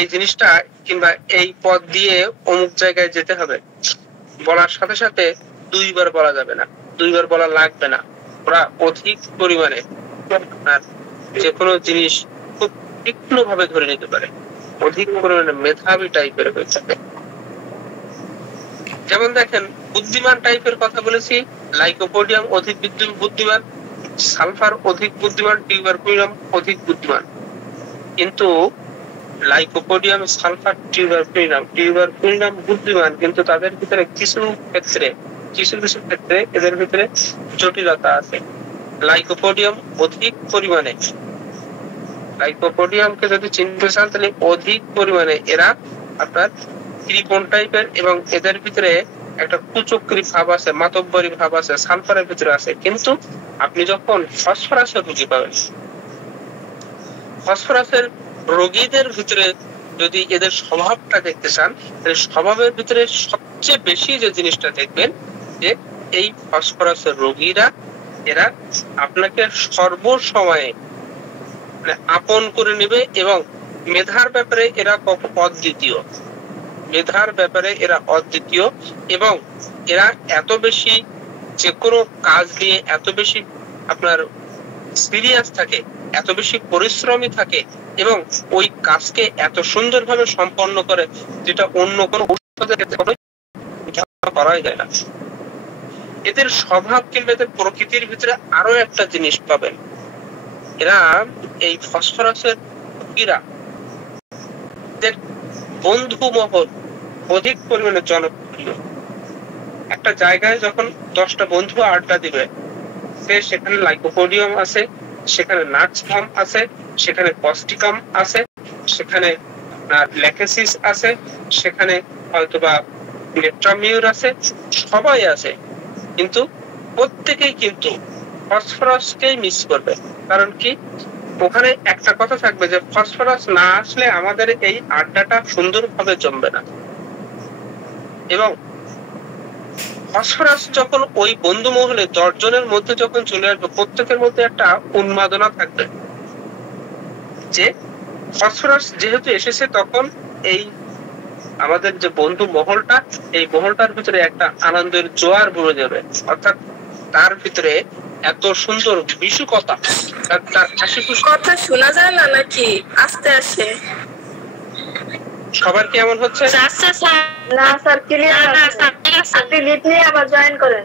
এই জিনিসটা কিংবা এই পথ দিয়ে অমুক জায়গায় যেতে হবে, বলার সাথে সাথে দুইবার বলা যাবে না, দুইবার বলা লাগবে না। ওরা অধিক পরিমাণে যে কোনো জিনিস খুব তীক্ষ্ণ ভাবে ধরে নিতে পারে, অধিক পরিমাণে মেধাবী টাইপের হয়ে থাকে। যেমন দেখেন, বুদ্ধিমান টাইপের কথা বলেছি, লাইকোপোডিয়াম অধিক বুদ্ধিমান, সালফার অধিক বুদ্ধিমান, টিউবারকুলিনাম অধিক বুদ্ধিমান। কিন্তু লাইকোপোডিয়াম, সালফার, টিউবারকুলিনাম বুদ্ধিমান, কিন্তু তাদের ভিতরে কিছু ক্ষেত্রে এদের ভিতরে জটিলতা আছে। লাইকোপোডিয়াম অধিক পরিমাণে, লাইকোপোডিয়ামকে যদি চিনতে চান তাহলে অধিক পরিমাণে এরা আপনার কৃপণ টাইপের, এবং এদের ভিতরে একটা কুচক্রি ভাব আছে, মাতব্বরি ভাব আছে, সালফারের ভিতরে আছে। কিন্তু আপনি যখন ফসফরাসের রোগী পাবেন, ফসফরাসের রোগীদের ভিতরে যদি এদের স্বভাবটা দেখতে চান, তাহলে স্বভাবের ভিতরে সবচেয়ে বেশি যে জিনিসটা দেখবেন, যে এই ফসফরাসের রোগীরা এরা আপনাকে সর্বসময়ে আপন করে নেবে, এবং মেধার ব্যাপারে এরা অদ্বিতীয়, এবং এরা এত বেশি যে কোনো কাজ নিয়ে এত বেশি আপনার সিরিয়াস থাকে, এত বেশি পরিশ্রমী থাকে, এবং ওই কাজকে এত সুন্দরভাবে সম্পন্ন করে, যেটা অন্য কোনো ঔষধের ক্ষেত্রে করাই যায় না। এদের স্বভাব কিংবা এদের প্রকৃতির ভিতরে আরো একটা জিনিস পাবেন, এরা এই ফসফরাসের রোগীরা এদের বন্ধু মহল অধিক পরিমাণে জনপ্রিয়, একটা জায়গায় যখন 10টা বন্ধু আড্ডা দিবে, সেখানে লাইকোপোডিয়াম আছে, সেখানে নাট্সফর্ম আছে, সেখানে কস্টিকাম আছে, সেখানে ল্যাকেসিস আছে, সেখানে হয়তোবা লেট্রামিউর আছে, সবাই আছে, কিন্তু প্রত্যেকেই কিন্তু ফসফরাসকেই মিস করবে। কারণ কি, ওখানে একটা কথা থাকবে যে ফসফরাস না আসলে আমাদের এই আড্ডাটা সুন্দরভাবে জমবে না। এবং ফসফরাস যখন ওই বন্ধু মহলে 10 জনের মধ্যে যখন চলে আসবে, প্রত্যেকের মধ্যে একটা উন্মাদনা থাকবে যে ফসফরাস যেহেতু এসেছে, তখন এই আমাদের যে বন্ধু মহলটা, এই মহলটার ভিতরে একটা আনন্দের জোয়ার বয়ে যাবে। অর্থাৎ তার ভিতরে এত সুন্দর বিশুকতা, তার হাসি খুশি। কথা শোনা যায় না নাকি আস্তে আসে? সবার কি এমন হচ্ছে? না স্যার, ক্লিয়ার আছে। আপনি লিট নিয়ে আবার জয়েন করেন।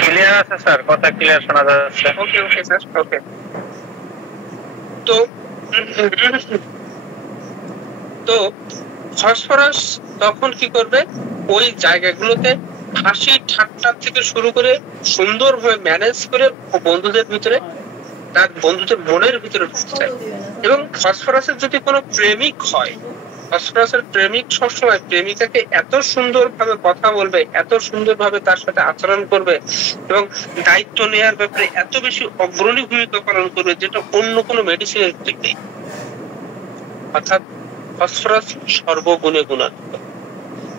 ক্লিয়ার আছে স্যার, কথা ক্লিয়ার শোনা যাচ্ছে। ওকে ওকে স্যার, ওকে। তো তো ফসফরাস তখন কি করবে, ওই জায়গাগুলোতে হাসি ঠাট্টা থেকে শুরু করে সুন্দরভাবে ম্যানেজ করে বন্ধুদের ভিতরে, তার বন্ধুদের মনের ভিতরে ঢুকতে চায়। এবং ফসফরাসের যদি কোনো প্রেমিক হয়, ফসফরাসের প্রেমিক সবসময় প্রেমিকাকে এত সুন্দরভাবে কথা বলবে, এত সুন্দরভাবে তার সাথে আচরণ করবে, এবং দায়িত্ব নেওয়ার ব্যাপারে এত বেশি অগ্রণী ভূমিকা পালন করবে, যেটা অন্য কোনো মেডিসিনের নেই। অর্থাৎ ফসফরাস সর্বগুণে গুণান্বিত।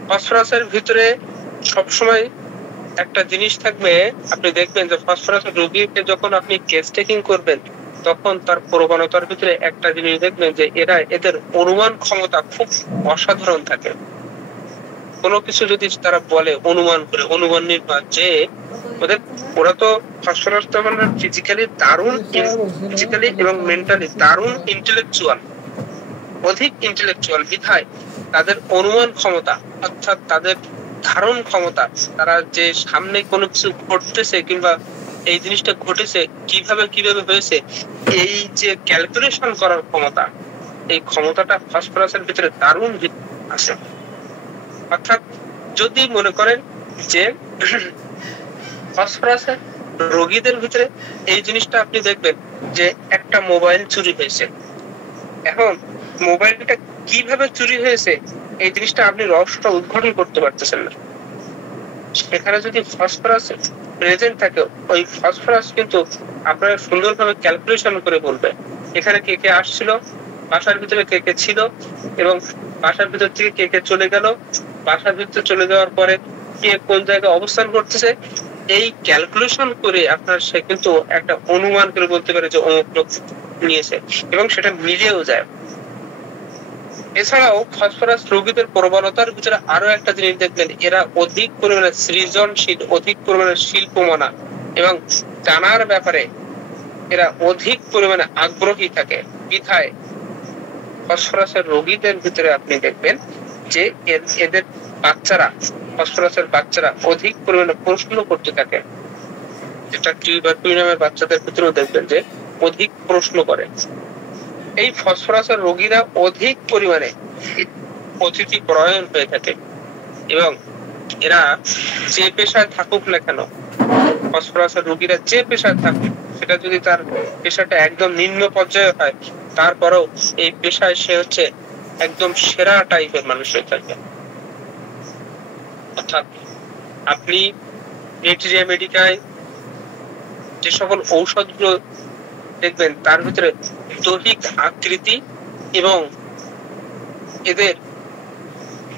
ফসফরাসের ভিতরে সবসময় একটা জিনিস থাকবে, আপনি দেখবেন যে ফসফরাসের রোগীকে যখন আপনি কেস টেকিং করবেন, তখন তার প্রবণতার ভিতরে একটা জিনিস দেখবেন যে এদের অনুমান ক্ষমতা খুব অসাধারণ থাকে। কোনো কিছু যদি তারা বলে, অনুমান করে, অনুমান নির্ভর, যে ওরা তো ফসফরাস তখন ফিজিক্যালি দারুণ, ফিজিক্যালি এবং মেন্টালি দারুণ ইন্টেলেকচুয়াল, অধিক ইন্টেলেকচুয়াল বিধায় তাদের অনুমান ক্ষমতা, অর্থাৎ তাদের ধারণ ক্ষমতা, তারা যে সামনে কোনো কিছু ঘটতেছে কিংবা এই জিনিসটা ঘটেছে কিভাবে কিভাবে হয়েছে, এই যে ক্যালকুলেশন করার ক্ষমতা, এই ক্ষমতাটা ফসফরাসের ভিতরে দারুণ আছে। অর্থাৎ যদি মনে করেন যে ফসফরাসের রোগীদের ভিতরে এই জিনিসটা আপনি দেখবেন যে একটা মোবাইল চুরি হয়েছে, এখন মোবাইলটা কিভাবে চুরি হয়েছে এই জিনিসটা আপনি রহস্যটা উদ্ঘাটন করতে পারতেছেন না। সেখানে যদি ফসফরাস প্রেজেন্ট থাকে, ওই ফসফরাস কিন্তু আপনার সুন্দরভাবে ক্যালকুলেশন করে বলবে এখানে কে কে আসছিল, বাসার ভিতরে কে কে ছিল, এবং বাসার ভিতর থেকে কে কে চলে গেল, বাসার ভিতরে চলে যাওয়ার পরে কে কোন জায়গায় অবস্থান করতেছে, এই ক্যালকুলেশন করে আপনার সে কিন্তু একটা অনুমান করে বলতে পারে যে অমুক লোক নিয়েছে, এবং সেটা মিলেও যায়। এছাড়াও ফসফরাস রোগীদের প্রবণতার ভিতরে আরো একটা জিনিস দেখবেন, এরা অধিক পরিমাণে সৃজনশীল, অধিক পরিমাণে শিল্পমনা এবং জানার ব্যাপারে এরা অধিক পরিমাণে আগ্রহী থাকে। বিধায় ফসফরাসের রোগীদের ভিতরে আপনি দেখবেন যে এদের বাচ্চারা, ফসফরাসের বাচ্চারা অধিক পরিমাণে প্রশ্ন করতে থাকে, যেটা টিউবারকুলিনামের বাচ্চাদের ভিতরেও দেখবেন যে অধিক প্রশ্ন করে। এই ফসফরাসের রোগীরা অধিক পরিমাণে অতিথি পরায়ণ হয়ে থাকে, এবং এরা যে পেশায় থাকুক না কেন, ফসফরাসের রোগীরা যে পেশায় থাকুক, সেটা যদি তার পেশাটা একদম নিম্ন পর্যায়ে হয়, তারপরেও এই পেশায় সে হচ্ছে একদম সেরা টাইপের মানুষ হয়ে থাকে। অর্থাৎ আপনি ব্যাকটেরিয়া মেডিকায় যে সকল ঔষধগুলো দেখবেন, তার ভিতরে দৈহিক আকৃতি এবং এদের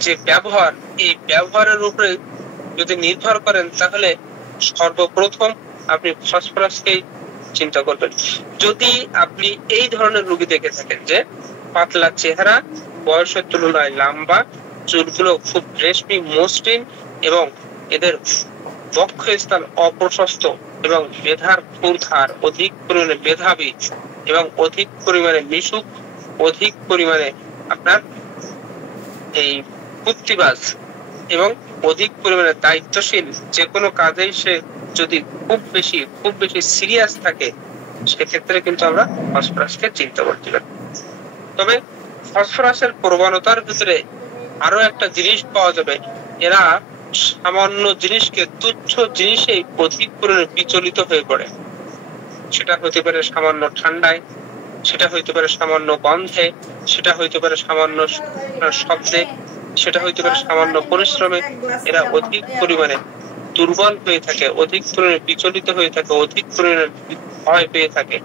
যে ব্যবহার, এই ব্যবহারের উপরে যদি নির্ভর করেন, তাহলে সর্বপ্রথম আপনি ফসফরাসকেই চিন্তা করবেন। যদি আপনি এই ধরনের রোগী দেখে থাকেন যে পাতলা চেহারা, বয়সের তুলনায় লম্বা, চুলগুলো খুব রেশমি মসৃণ, এবং এদের বক্ষস্থান অপ্রশস্ত, এবং মেধার ক্ষুরধার, অধিক পরিমাণে মেধাবী, এবং অধিক পরিমাণে মিশুক, অধিক পরিমাণে আপনার এই বুদ্ধিবাজ, এবং অধিক পরিমাণে দায়িত্বশীল, যে কোনো কাজেই সে যদি খুব বেশি সিরিয়াস থাকে, সেক্ষেত্রে কিন্তু আমরা ফসফরাসকে চিন্তা করতে পারি। তবে ফসফরাসের প্রবণতার ভিতরে আরো একটা জিনিস পাওয়া যাবে, এরা সামান্য জিনিসকে তুচ্ছ জিনিসেই অধিক পরিমাণে বিচলিত হয়ে পড়ে। সেটা হতে পারে সামান্য ঠান্ডায়, সেটা হইতে পারে সামান্য গন্ধে, সেটা হইতে পারে সামান্য শব্দে, সেটা হইতে পারে সামান্য পরিশ্রমে। এরা অধিক পরিমাণে দুর্বল হয়ে থাকে, অধিক পরিমাণে বিচলিত হয়ে থাকে, অধিক পরিমাণে ভয় পেয়ে থাকে।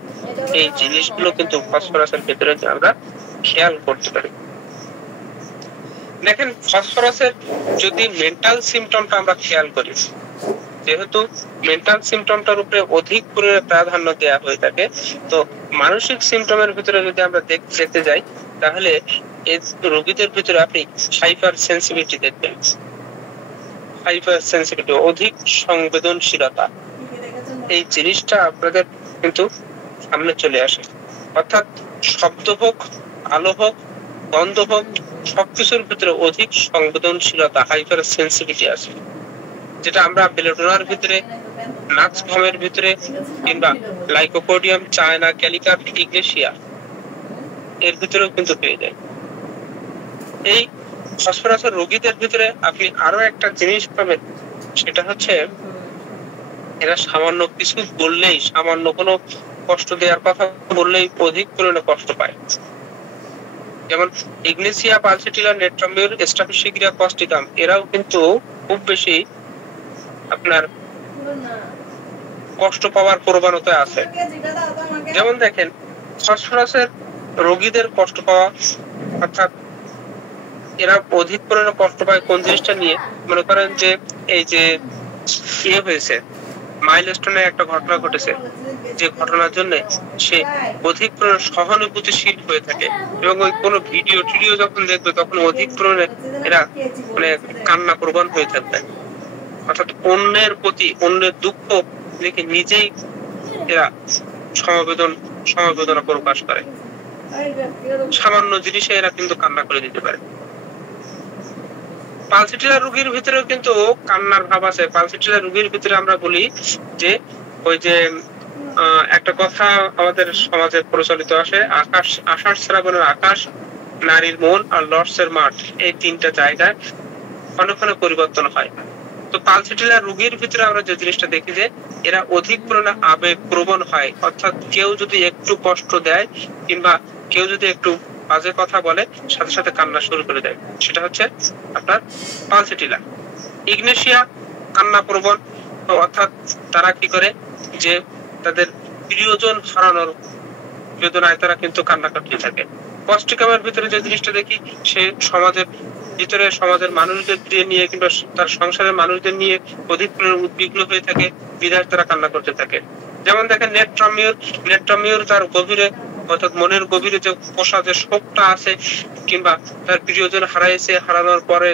এই জিনিসগুলো কিন্তু ফসফরাসের ক্ষেত্রে আমরা খেয়াল করতে পারি। দেখেন, ফসফরাসের যদি মেন্টাল সিমটমটা আমরা খেয়াল করি, যেহেতু মেন্টাল সিমটমটার উপরে অধিক পরিমাণে প্রাধান্য দেওয়া হয়ে থাকে, তো মানসিক সিমটমের ভিতরে যদি আমরা দেখতে যাই, তাহলে এই রোগীদের ভিতরে আপনি হাইপার সেন্সিটিভিটি দেখবেন। হাইপার সেন্সিটিভিটি, অধিক সংবেদনশীলতা, এই জিনিসটা আপনাদের কিন্তু সামনে চলে আসে। অর্থাৎ শব্দ হোক, আলো হোক, গন্ধ হোক, সবকিছুর ভিতরে অধিক সংবেদনশীলতা, হাইপার সেন্সিটিভিটি আছে, যেটা আমরা বেলেডোনার ভিতরে, নাক্সভমের ভিতরে, কিংবা লাইকোপোডিয়াম, চায়না ক্যালিকা, ইগনেশিয়া এর ভিতরেও কিন্তু পেয়ে যায়। এই ফসফরাসের রোগীদের ভিতরে আপনি আরো একটা জিনিস পাবেন, সেটা হচ্ছে এরা সামান্য কিছু বললেই, সামান্য কোনো কষ্ট দেওয়ার কথা বললেই অধিক পরিমাণে কষ্ট পায়। যেমন ইগনেশিয়া, পালসিটিলা, নেট্রামিউর, স্ট্রাফিসিগিয়া, কস্টিকাম, এরাও কিন্তু খুব বেশি আপনার কষ্ট পাওয়ার প্রবণতা আছে। যেমন দেখেন, ফসফরাসের রোগীদের কষ্ট পাওয়া, অর্থাৎ এরা অধিক পরিমাণে কষ্ট পায় কোন জিনিসটা নিয়ে? মনে করেন যে এই যে ইয়ে হয়েছে, মাইলস্টোনে একটা ঘটনা ঘটেছে, যে ঘটনার জন্য সে অধিক পরিমাণে সহানুভূতিশীল হয়ে থাকে, এবং ওই কোনো ভিডিও টিডিও যখন দেখবে তখন অধিক পরিমাণে এরা মানে কান্না প্রবণ হয়ে থাকবে। অর্থাৎ অন্যের প্রতি, অন্যের দুঃখ দেখে নিজেই এরা সমবেদনা প্রকাশ করে। সামান্য জিনিসে এরা কিন্তু কান্না করে দিতে পারে। পালসিটিলা রোগীর ভিতরেও কিন্তু কান্নার ভাব আছে। পালসিটিলা রোগীর ভিতরে আমরা বলি যে ওই যে একটা কথা আমাদের সমাজে প্রচলিত আছে, আকাশ, আষাঢ় শ্রাবণের আকাশ, নারীর মন আর লর্ডসের মাঠ, এই তিনটা জায়গায় ক্ষণে ক্ষণে পরিবর্তন হয়। তো পালসিটিলা রোগীর ভিতরে আমরা যে জিনিসটা দেখি যে এরা অধিক পরিমাণে আবেগ প্রবণ হয়। অর্থাৎ কেউ যদি একটু কষ্ট দেয় কিংবা কেউ যদি একটু বাজে কথা বলে, সাথে সাথে কান্না শুরু করে দেয়। সেটা হচ্ছে আপনার পালসিটিলা। ইগনেশিয়া কান্না প্রবণ, অর্থাৎ তারা কি করে যে তাদের প্রিয়জন হারানোর বেদনায় তারা কিন্তু কান্না করতে থাকে। কস্টিকামের ভিতরে যে জিনিসটা দেখি, সে সমাজের ভিতরে, সমাজের মানুষদের নিয়ে কিংবা তার সংসারের মানুষদের নিয়ে অধিক উদ্বিগ্ন হয়ে থাকে, বিধায় তারা কান্না করতে থাকে। যেমন দেখেন নেট্রামিউর তার গভীরে, অর্থাৎ মনের গভীরে যে পোষা যে শোকটা আছে, কিংবা তার প্রিয়জন হারানোর পরে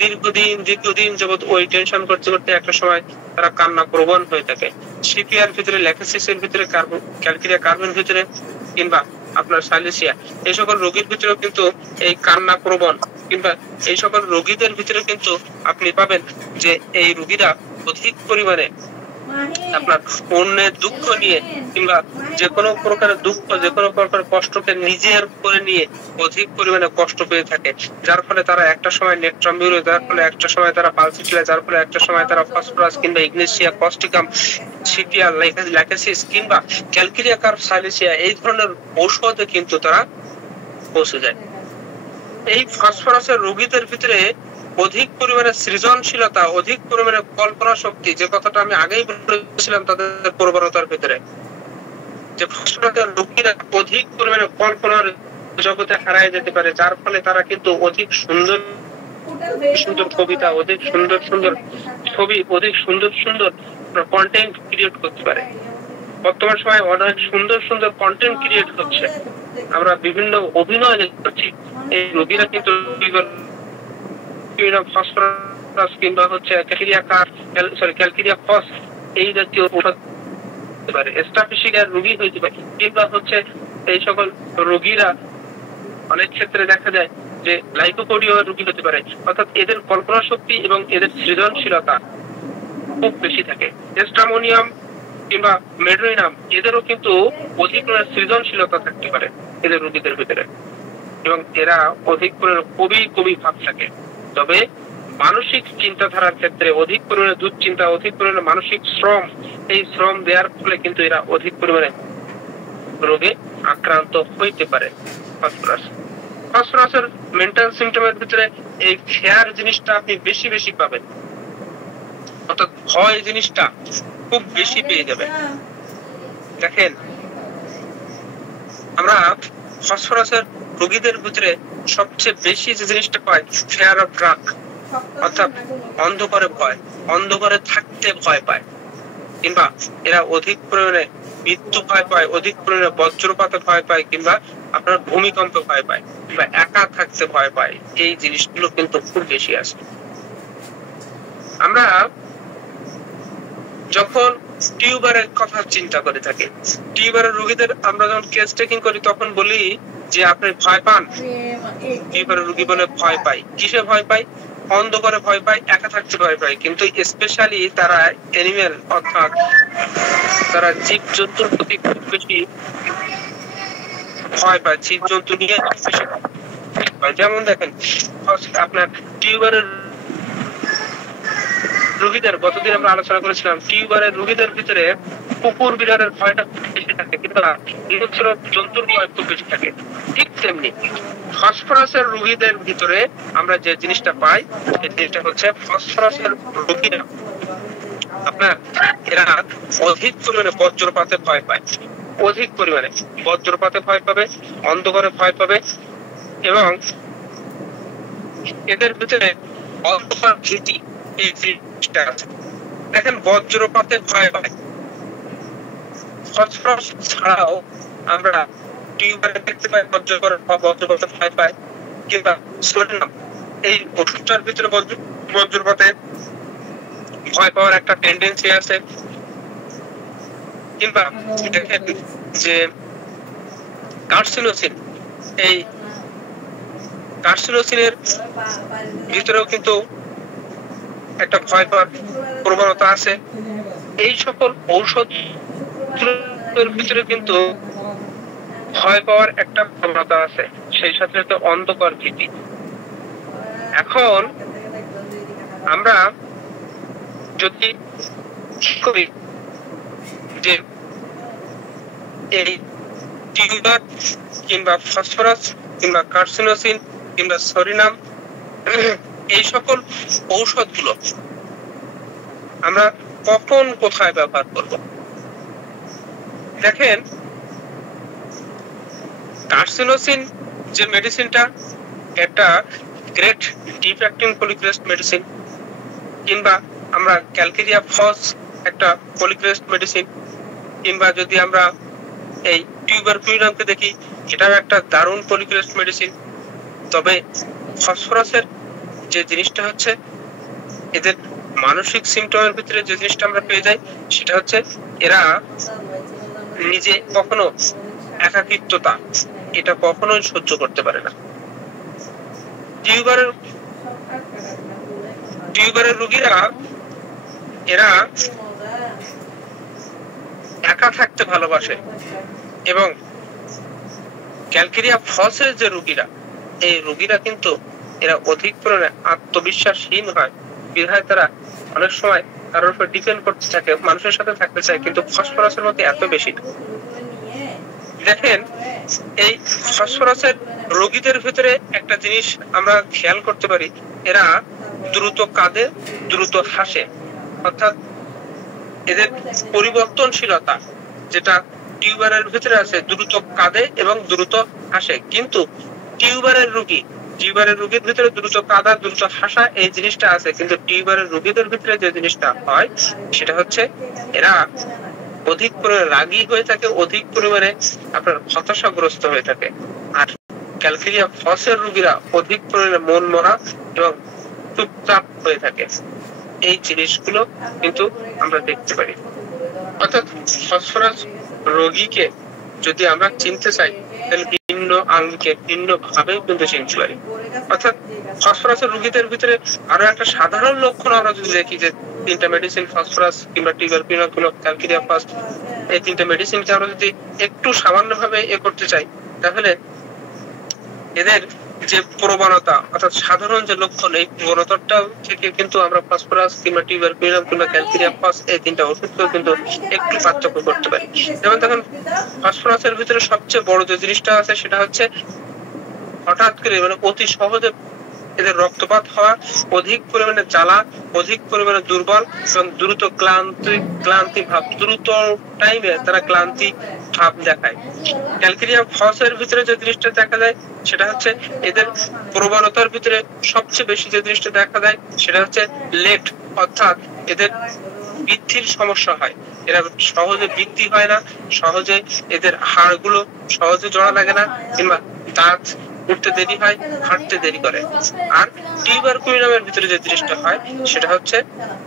দীর্ঘদিন যাবত ওই টেনশন করতে করতে একটা সময় তারা কান্না প্রবণ হয়ে থাকে। সিপিআর ভিতরে, ল্যাকেসিসের ভিতরে, ক্যালকেরিয়া কার্বের ভিতরে, কিংবা আপনার সাইলেসিয়া, এই সকল রোগীর ভিতরেও কিন্তু এই কান্না প্রবণ, কিংবা এই সকল রোগীদের ভিতরে কিন্তু আপনি পাবেন যে এই রোগীরা অধিক পরিমাণে আপনার অন্যের দুঃখ নিয়ে, কিংবা যে কোনো প্রকারের দুঃখ, যে কোনো প্রকারের কষ্টকে নিজের করে নিয়ে অধিক পরিমাণে কষ্ট পেয়ে থাকে, যার ফলে তারা একটা সময় নেট্রামিউর, যার ফলে একটা সময় তারা পালসিটিলা, যার ফলে একটা সময় তারা ফসফরাস কিংবা ইগনেশিয়া, কস্টিকাম, সিপিআর, ল্যাকেসিস কিংবা ক্যালকেরিয়া কার্ব, সাইলেসিয়া, এই ধরনের ঔষধে কিন্তু তারা পৌঁছে যায়। এই ফসফরাসের রোগীদের ভিতরে অধিক পরিমাণে সৃজনশীলতা, অধিক পরিমাণে কল্পনা শক্তি, যে কথাটা আমি আগেই বলেছিলাম তাদের প্রবণতার ভিতরে, যে ফসফরাসের রোগীরা অধিক পরিমাণে কল্পনার জগতে হারিয়ে যেতে পারে, যার ফলে তারা কিন্তু অধিক সুন্দর সুন্দর কবিতা, অধিক সুন্দর সুন্দর ছবি, অধিক সুন্দর সুন্দর কন্টেন্ট ক্রিয়েট করতে পারে। বর্তমান সময়ে অনেক সুন্দর সুন্দর কন্টেন্ট ক্রিয়েট হচ্ছে, আমরা বিভিন্ন অভিনয় দেখছি। এই রোগীরা কিন্তু ফসফরাস কিংবা হচ্ছে ক্যালকেরিয়া ফস, এই জাতীয় ঔষধ হতে পারে। স্ট্রাফিসিগিয়ার রোগী হইতে পারে, কিংবা হচ্ছে এই সকল রোগীরা অনেক ক্ষেত্রে দেখা যায় যে লাইকোপোডিয়া রোগী হতে পারে। অর্থাৎ এদের কল্পনা শক্তি এবং এদের সৃজনশীলতা খুব বেশি থাকে। এস্ট্রামোনিয়াম কিংবা মেড্রোইনাম, এদেরও কিন্তু অধিক সৃজনশীলতা থাকতে পারে এদের রোগীদের ভিতরে, এবং এরা অধিক করে কবি ভাব থাকে। তবে মানসিক চিন্তাধারার ক্ষেত্রে অধিক পরিমাণে দুশ্চিন্তা, অধিক পরিমাণে মানসিক শ্রম, এই শ্রম দেওয়ার ফলে কিন্তু এরা অধিক পরিমাণে রোগে আক্রান্ত হইতে পারে। ফসফরাস ফসফরাসের মেন্টাল সিমটমের ভিতরে এই ফেয়ার জিনিসটা আপনি বেশি বেশি পাবেন, অর্থাৎ ভয় জিনিসটা খুব বেশি পেয়ে যাবেন। দেখেন, আমরা ফসফরাসের রোগীদের ভিতরে সবচেয়ে বেশি যে জিনিসটা পাই ফেয়ার অফ ড্রাগ, অর্থাৎ অন্ধকারে ভয়, অন্ধকারে থাকতে ভয় পায়, কিংবা এরা অধিক পরিমাণে মৃত্যু ভয় পায়, অধিক পরিমাণে বজ্রপাতে ভয় পায়, কিংবা আপনার ভূমিকম্পে ভয় পায়, কিংবা একা থাকতে ভয় পায়। এই জিনিসগুলো কিন্তু খুব বেশি আছে। আমরা যখন টিউবারের কথা চিন্তা করে থাকি, টিউবারের রোগীদের আমরা যখন কেস টেকিং করি তখন বলি যে আপনি ভয় পান। টিউবারের রোগী বলে ভয় পাই। কিসে ভয় পাই? অন্ধকারে ভয় পাই, একা থাকতে ভয় পাই। কিন্তু স্পেশালি তারা অ্যানিমেল, অর্থাৎ তারা জীব জন্তুর প্রতি খুব বেশি ভয় পায়, জীব জন্তু নিয়ে বেশি ভয়। যেমন দেখেন, আপনার টিউবারের রোগীদের, গতদিন আমরা আলোচনা করেছিলাম, টিউবারের রোগীদের ভিতরে কুকুর বিড়ালের ভয়টা খুব বেশি থাকে, কিন্তু জন্তুর ভয় খুব বেশি থাকে। ঠিক তেমনি ফসফরাসের রোগীদের ভিতরে আমরা যে জিনিসটা পাই, এই জিনিসটা হচ্ছে ফসফরাসের রোগীরা আপনার এরা অধিক পরিমাণে বজ্রপাতে ভয় পায়, অধিক পরিমাণে বজ্রপাতে ভয় পাবে, অন্ধকারে ভয় পাবে, এবং এদের ভিতরে অন্ধকার ভীতি এই জিনিসটা আছে। দেখেন, বজ্রপাতে ভয় পায়। ফসফরাস ছাড়াও আমরা টিউবারে দেখতে পাই বজ্রপাতে ভয় পায়, কিংবা সোডিয়াম, এই ওষুধটার ভিতরে বজ্রপাতে ভয় পাওয়ার একটা টেন্ডেন্সি আছে। কিংবা দেখেন যে কার্সিনোসিন, এই কার্সিনোসিনের ভিতরেও কিন্তু একটা ভয় পাওয়ার প্রবণতা আছে। এই সকল ঔষধের ভিতরে কিন্তু ভয় পাওয়ার একটা প্রবণতা আছে, সেই সাথে সাথে অন্ধকার ভীতি। এখন আমরা যদি করি যে এই টিউবার কিংবা ফসফরাস কিংবা কার্সিনোসিন কিংবা সোডিয়াম, এই সকল ঔষধগুলো আমরা কখন কোথায় ব্যবহার করব? দেখেন, কার্সিনোসিন যে মেডিসিনটা, এটা great deep acting polycrest medicine, কিংবা আমরা ক্যালকেরিয়া ফস একটা পলিক্রেস্ট মেডিসিন, কিংবা যদি আমরা এই টিউবারকুলিনামকে দেখি, এটাও একটা দারুণ পলিক্রেস্ট মেডিসিন। তবে ফসফরাসের যে জিনিসটা হচ্ছে, এদের মানসিক সিমটমের ভিতরে যে জিনিসটা আমরা পেয়ে যাই, সেটা হচ্ছে এরা নিজে কখনো একাকিত্বতা এটা কখনোই সহ্য করতে পারে না। টিউবারের রোগীরা এরা একা থাকতে ভালোবাসে, এবং ক্যালকেরিয়া ফসের যে রোগীরা, এই রোগীরা কিন্তু এরা অধিক পরিমাণে আত্মবিশ্বাসহীন হয়, বিধায় তারা অনেক সময় কারোর উপর ডিপেন্ড করতে থাকে, মানুষের সাথে থাকতে চায়, কিন্তু ফসফরাসের মধ্যে এত বেশি না। দেখেন, এই ফসফরাসের রোগীদের ভিতরে একটা জিনিস আমরা খেয়াল করতে পারি, এরা দ্রুত কাঁদে, দ্রুত হাসে, অর্থাৎ এদের পরিবর্তনশীলতা যেটা টিউবারের ভিতরে আছে, দ্রুত কাঁদে এবং দ্রুত হাসে। কিন্তু টিউবারের রোগীর ভিতরে দ্রুত কাঁদা, দ্রুত হাসা এই জিনিসটা আছে, কিন্তু টিউবারের রোগীদের ভিতরে যে জিনিসটা হয় সেটা হচ্ছে এরা অধিক পরিমাণে রাগী হয়ে থাকে, অধিক পরিমাণে আপনার হতাশাগ্রস্ত হয়ে থাকে। আর ক্যালকেরিয়া ফসের রোগীরা অধিক পরিমাণে মন মরা এবং চুপচাপ হয়ে থাকে। এই জিনিসগুলো কিন্তু আমরা দেখতে পারি। অর্থাৎ ফসফরাস রোগীকে যদি আমরা চিনতে চাই, তাহলে ভিন্ন আঙ্গিকে ভিন্ন ভাবে কিন্তু চিনতে পারি। অর্থাৎ ফসফরাসের রোগীদের ভিতরে আরো একটা সাধারণ লক্ষণ আমরা যদি দেখি, যে তিনটা মেডিসিন ফসফরাস কিংবা টিউবারকুলিনাম কিংবা ক্যালকেরিয়া ফস, এই তিনটা মেডিসিনকে আমরা যদি একটু সামান্য ভাবে করতে চাই, তাহলে এদের যে প্রবণতা অর্থাৎ সাধারণ যে লক্ষণ, এই প্রবণতাটা থেকে কিন্তু আমরা ফসফরাস কিংবা টিউবারকুলিনাম কিংবা ক্যালকেরিয়া ফস এই তিনটা ওষুধকেও কিন্তু একটু পার্থক্য করতে পারি। যেমন দেখুন, ফসফরাসের ভিতরে সবচেয়ে বড় যে জিনিসটা আছে সেটা হচ্ছে হঠাৎ করে মানে অতি সহজে এদের রক্তপাত হওয়া, অধিক পরিমাণে জ্বালা, অধিক পরিমাণে দুর্বল এবং দ্রুত ক্লান্তি ভাব, দ্রুত টাইমে তারা ক্লান্তি ভাব দেখায়। ক্যালকেরিয়া ফসের ভিতরে যে জিনিসটা দেখা যায় সেটা হচ্ছে এদের প্রবণতার ভিতরে সবচেয়ে বেশি যে জিনিসটা দেখা যায় সেটা হচ্ছে লেট, অর্থাৎ এদের বৃদ্ধির সমস্যা হয়, এরা সহজে বৃদ্ধি হয় না, সহজে এদের হাড়গুলো সহজে জোড়া লাগে না, কিংবা দাঁত উঠতে দেরি হয়, হাঁটতে দেরি করে। আর টিউবারকুলিনামের ভিতরে যে জিনিসটা হয় সেটা হচ্ছে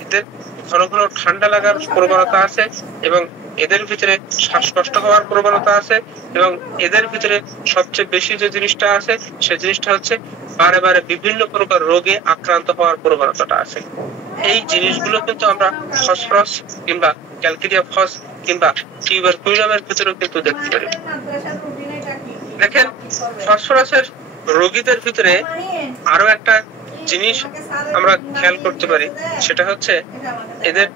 এদের ঘন ঘন ঠান্ডা লাগার প্রবণতা আছে এবং এদের ভিতরে শ্বাসকষ্ট হওয়ার প্রবণতা আছে এবং এদের ভিতরে সবচেয়ে বেশি যে জিনিসটা আছে সেই জিনিসটা হচ্ছে বারে বারে বিভিন্ন প্রকার রোগে আক্রান্ত হওয়ার প্রবণতাটা আছে। এই জিনিসগুলো কিন্তু আমরা ফসফরাস কিংবা ক্যালকেরিয়া ফস কিংবা টিউবারকুলিনামের ভিতরেও কিন্তু দেখতে পারি। দেখেন, ফসফরাসের রোগীদের ভিতরে আরো একটা জিনিস আমরা খেয়াল করতে পারি, সেটা হচ্ছে এদের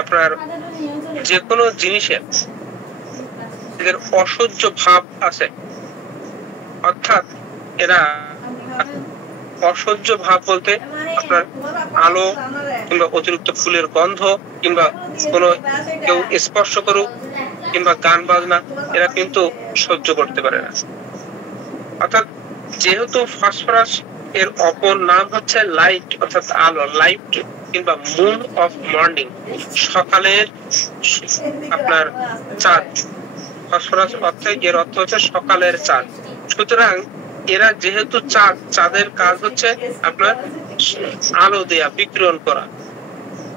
আপনার যে কোনো জিনিসে এদের অসহ্য ভাব আছে, অর্থাৎ এরা অসহ্য ভাব বলতে আপনার আলো কিংবা অতিরিক্ত ফুলের গন্ধ কিংবা কোনো কেউ স্পর্শ করুক কিংবা গান বাজনা এরা কিন্তু সহ্য করতে পারে না। অর্থাৎ যেহেতু ফসফরাস এর অপর নাম হচ্ছে লাইট, অর্থাৎ আলো, লাইট কিংবা মুন অফ মর্নিং, সকালের আপনার চাঁদ। ফসফরাস অর্থে এর অর্থ হচ্ছে সকালের চাঁদ। সুতরাং এরা যেহেতু চাঁদ, চাঁদের কাজ হচ্ছে আপনার আলো দেয়া, বিকিরণ করা।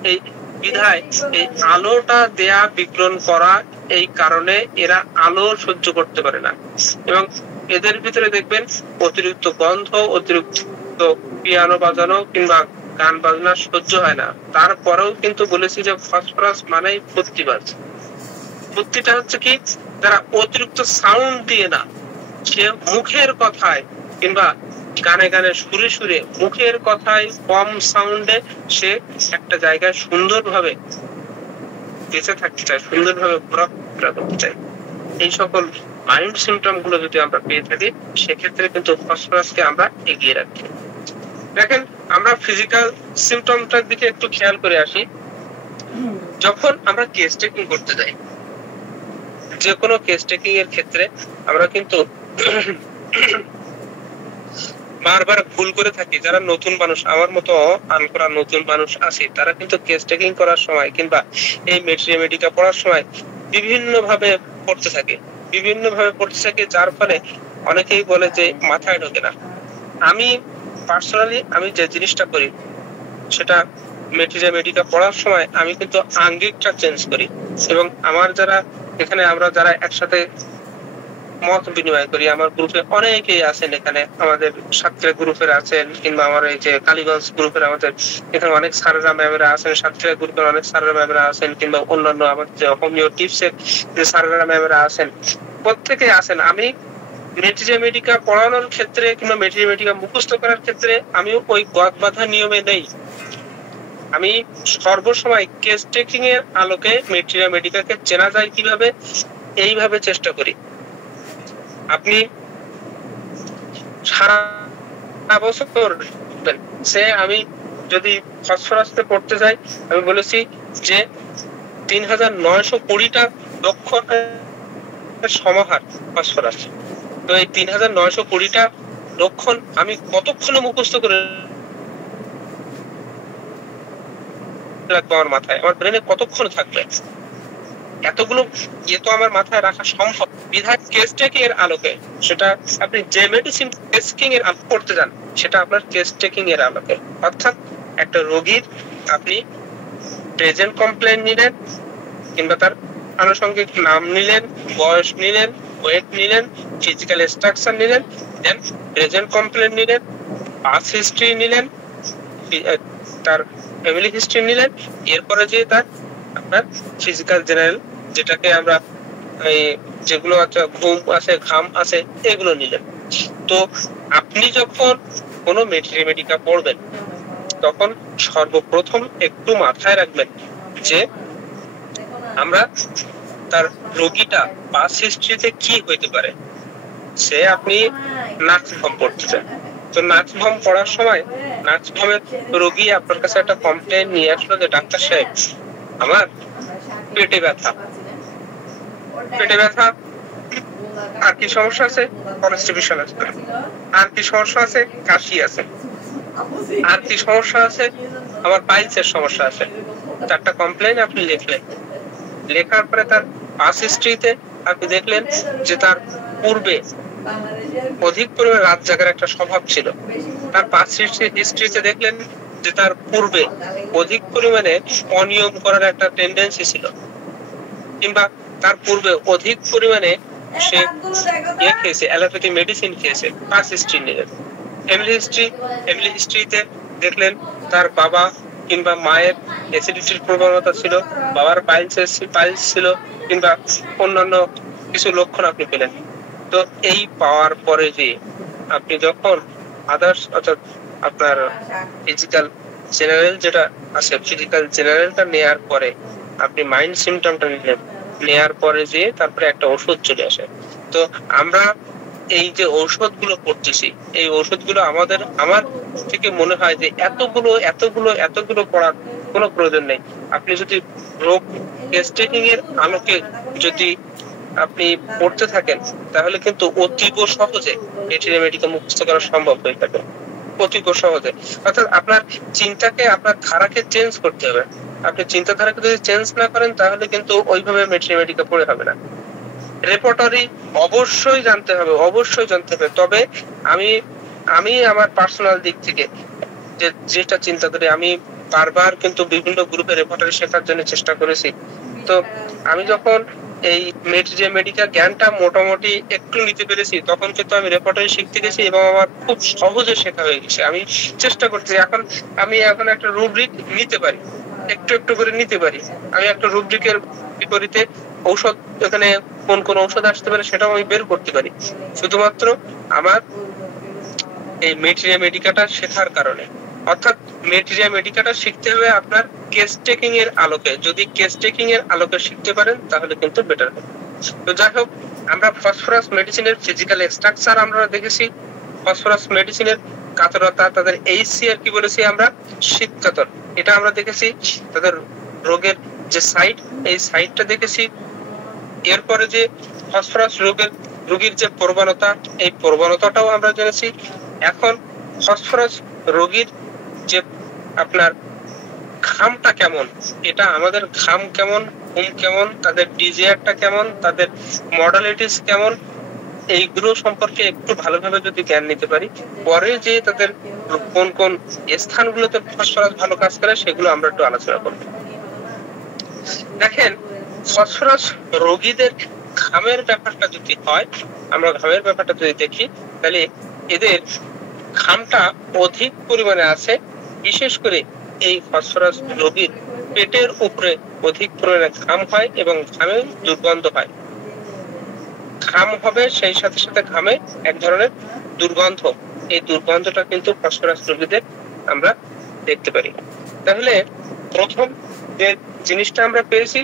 এই বিধায় এই আলোটা দেয়া, বিকিরণ করা, এই কারণে এরা আলো সহ্য করতে পারে না এবং এদের ভিতরে দেখবেন অতিরিক্ত গন্ধ, অতিরিক্ত পিয়ানো বাজানো কিংবা গান বাজনা সহ্য হয় না। তারপরেও কিন্তু বলেছি যে ফসফরাস মানেই বুদ্ধিবাজ। বুদ্ধিটা হচ্ছে কি, যারা অতিরিক্ত সাউন্ড দিয়ে না, সে মুখের কথায় কিংবা গানে গানে সুরে সুরে মুখের কথায় কম সাউন্ডে সে একটা জায়গায় সুন্দরভাবে বেঁচে থাকতে চায়, সুন্দরভাবে ঘোরাফেরা করতে চায়। এই সকল মাইন্ড সিমটম গুলো যদি আমরা পেয়ে থাকি সেক্ষেত্রে কিন্তু ফসফরাসকে আমরা এগিয়ে রাখি। দেখেন, আমরা ফিজিক্যাল সিমটমটার দিকে একটু খেয়াল করে আসি। যখন আমরা কেস টেকিং করতে যাই, যে কোনো কেস টেকিং এর ক্ষেত্রে আমরা কিন্তু বারবার ভুল করে থাকি। যারা নতুন মানুষ, আমার মতো আনকরা নতুন মানুষ আছে, তারা কিন্তু কেস টেকিং করার সময় কিংবা এই মেডিকা পড়ার সময় বিভিন্ন ভাবে পড়তে থাকে, যার ফলে অনেকেই বলে যে মাথায় ঢোকে না। আমি পার্সোনালি আমি যে জিনিসটা করি সেটা মেডিকা পড়ার সময় আমি কিন্তু আঙ্গিকটা চেঞ্জ করি এবং আমার যারা এখানে আমরা যারা একসাথে মত বিনিময় করি, আমার গ্রুপে অনেকেই আছেন, এখানে আমাদের সাতক্ষীরা গ্রুপের আছেন কিংবা আমার এই যে কালীগঞ্জ গ্রুপের আমাদের এখানে অনেক স্যারেরা ম্যামেরা আছেন, সাতক্ষীরা গ্রুপের অনেক স্যারেরা ম্যামেরা আছেন কিংবা অন্যান্য আমাদের যে হোমিও টিপসের যে স্যারেরা ম্যামেরা আছেন, প্রত্যেকেই আছেন। আমি মেডিকা পড়ানোর ক্ষেত্রে কিংবা মেডিকা মুখস্থ করার ক্ষেত্রে আমি ওই গদ বাঁধা নিয়মে নেই। আমি সর্বসময় কেস টেকিং এর আলোকে মেডিকাকে চেনা যায় কিভাবে, এইভাবে চেষ্টা করি। আপনি সারা বছর সে আমি যদি ফসফরাসে পড়তে যাই, আমি বলেছি যে ৩৯২০টা লক্ষণের সমাহার ফসফরাস। তো এই ৩৯২০টা লক্ষণ আমি কতক্ষণে মুখস্থ করে রাখবো আমার মাথায়, আমার ব্রেনে কতক্ষণ থাকবে, এতগুলো তো আমার মাথায় রাখা সম্ভব। বিধায় কেস টেকিং এর আলোকে সেটা আপনি যে মেডিসিন টেস্টিং এর করতে যান সেটা আপনার কেস টেকিং এর আলোকে, অর্থাৎ একটা রোগীর আপনি প্রেজেন্ট কমপ্লেইন নিলেন কিংবা তার আনুষঙ্গিক নাম নিলেন, বয়স নিলেন, ওয়েট নিলেন, ফিজিক্যাল স্ট্রাকচার নিলেন, দেন প্রেজেন্ট কমপ্লেইন নিলেন, পাস্ট হিস্ট্রি নিলেন, তার ফ্যামিলি হিস্ট্রি নিলেন, এরপরে যে তার আপনার ফিজিক্যাল জেনারেল যেটাকে আমরা যেগুলো আছে ঘুম আছে, ঘাম আছে, এগুলো নিলেন। তো তো আপনি যখন কোনো মেডিকা পড়বেন তখন সর্বপ্রথম একটু মাথায় রাখবেন যে আমরা তার রোগীটা পাস হিস্ট্রিতে কি হইতে পারে। সে আপনি নার্সিংহোম পড়তেছেন, তো নার্সিংহোম পড়ার সময় নার্সিংহোমের রোগী আপনার কাছে একটা কমপ্লেন নিয়ে আসলো যে ডাক্তার সাহেব আমার পেটে ব্যথা, আর কি সমস্যা আছে, কনস্টিপেশন আছে, আর কি সমস্যা আছে, কাশি আছে, আর কি সমস্যা আছে, আমার পাইলসের সমস্যা আছে। চারটা কমপ্লেন আপনি লিখলেন, লেখার পরে তার পাস হিস্ট্রিতে আপনি দেখলেন যে তার পূর্বে অধিক পরিমাণে রাত জাগার একটা স্বভাব ছিল। তার পাস হিস্ট্রিতে দেখলেন যে তার পূর্বে অধিক পরিমাণে অনিয়ম করার একটা টেন্ডেন্সি ছিল, কিংবা তার পূর্বে অধিক পরিমাণে সে খেয়েছে, অ্যালোপ্যাথি মেডিসিন খেয়েছে। পাস হিস্ট্রি নিলেন। ফ্যামিলি হিস্ট্রিতে দেখলেন তার বাবা কিংবা মায়ের অ্যাসিডিটির প্রবণতা ছিল, বাবার পাইলস ছিল, কিংবা অন্যান্য কিছু লক্ষণ আপনি পেলেন। তো এই পাওয়ার পরে যে আপনি যখন আদার্স অর্থাৎ আপনার ফিজিক্যাল জেনারেল যেটা আছে, ফিজিক্যাল জেনারেলটা নেয়ার পরে আপনি মাইন্ড সিমটমটা নিলেন, নেয়ার পরে যে তারপরে একটা ওষুধ চলে আসে। তো আমরা এই যে ঔষধগুলো করতেছি, এই ঔষধগুলো আমার থেকে মনে হয় যে এতগুলো পড়ার কোনো প্রয়োজন নেই। আপনি যদি রোগ টেস্টিং এর আলোকে যদি আপনি পড়তে থাকেন তাহলে কিন্তু অতীব সহজে মেডিকা মুখস্থ করা সম্ভব হয়ে থাকে, অতীব সহজে। অর্থাৎ আপনার চিন্তাকে, আপনার ধারাকে চেঞ্জ করতে হবে। আপনি চিন্তাধারাকে যদি চেঞ্জ না করেন তাহলে কিন্তু ওইভাবে মেডিকা পড়ে হবে না। রেপার্টরি অবশ্যই জানতে হবে। তবে আমি আমার পার্সোনাল দিক থেকে যেটা চিন্তা করি, আমি বারবার কিন্তু বিভিন্ন গ্রুপে রেপার্টরি শেখার জন্য চেষ্টা করেছি। তো আমি যখন এই মেডিকা জ্ঞানটা মোটামুটি একটু নিতে পেরেছি তখন কিন্তু আমি রেপার্টরি শিখতে গেছি এবং আমার খুব সহজে শেখা হয়ে গেছে। আমি চেষ্টা করছি আমি এখন একটা রুব্রিক নিতে পারি, একটু করে নিতে পারি। আমি একটা রুব্রিকের বিপরীতে ঔষধ, এখানে কোন ঔষধ আসতে পারে সেটাও আমি বের করতে পারি, শুধুমাত্র আমার এই মেডিকাটা শেখার কারণে। অর্থাৎ মেডিকাটা শিখতে হবে আপনার কেস টেকিং এর আলোকে। যদি কেস টেকিং এর আলোকে শিখতে পারেন তাহলে কিন্তু বেটার হবে। তো যাই হোক, আমরা ফসফরাস মেডিসিনের ফিজিক্যাল স্ট্রাকচার আমরা দেখেছি। ফসফরাস মেডিসিনের কাতরতা, তাদের এইচসিআর কি বলেছি আমরা, শীত কাতর, এটা আমরা দেখেছি। তাদের রোগের যে সাইট, এই সাইটটা দেখেছি। এরপরে যে ফসফরাস রোগীর যে প্রবণতা, এই প্রবণতাটাও আমরা জেনেছি। এখন ফসফরাস রোগীর যে আপনার ঘামটা কেমন, এটা আমাদের ঘাম কেমন, ঘুম কেমন, তাদের ডিজিয়ারটা কেমন, তাদের মডালিটিস কেমন, এইগুলো সম্পর্কে একটু ভালোভাবে যদি জ্ঞান নিতে পারি, পরে যে তাদের কোন স্থানগুলোতে ফসফরাস ভালো কাজ করে সেগুলো আমরা একটু আলোচনা করব। দেখেন, ফসফরাস রোগীদের ঘামের ব্যাপারটা যদি হয়, আমরা ঘামের ব্যাপারটা যদি দেখি, তাহলে এদের ঘামটা অধিক পরিমাণে আছে। বিশেষ করে এই ফসফরাস রোগীর পেটের উপরে অধিক পরিমাণে ঘাম হয় এবং ঘামে দুর্গন্ধ হয়। ঘাম হবে, সেই সাথে সাথে ঘামে এক ধরনের দুর্গন্ধ। এই দুর্গন্ধটা কিন্তু ফসফরাস রোগীদের আমরা দেখতে পারি। তাহলে প্রথম যে জিনিসটা আমরা পেয়েছি,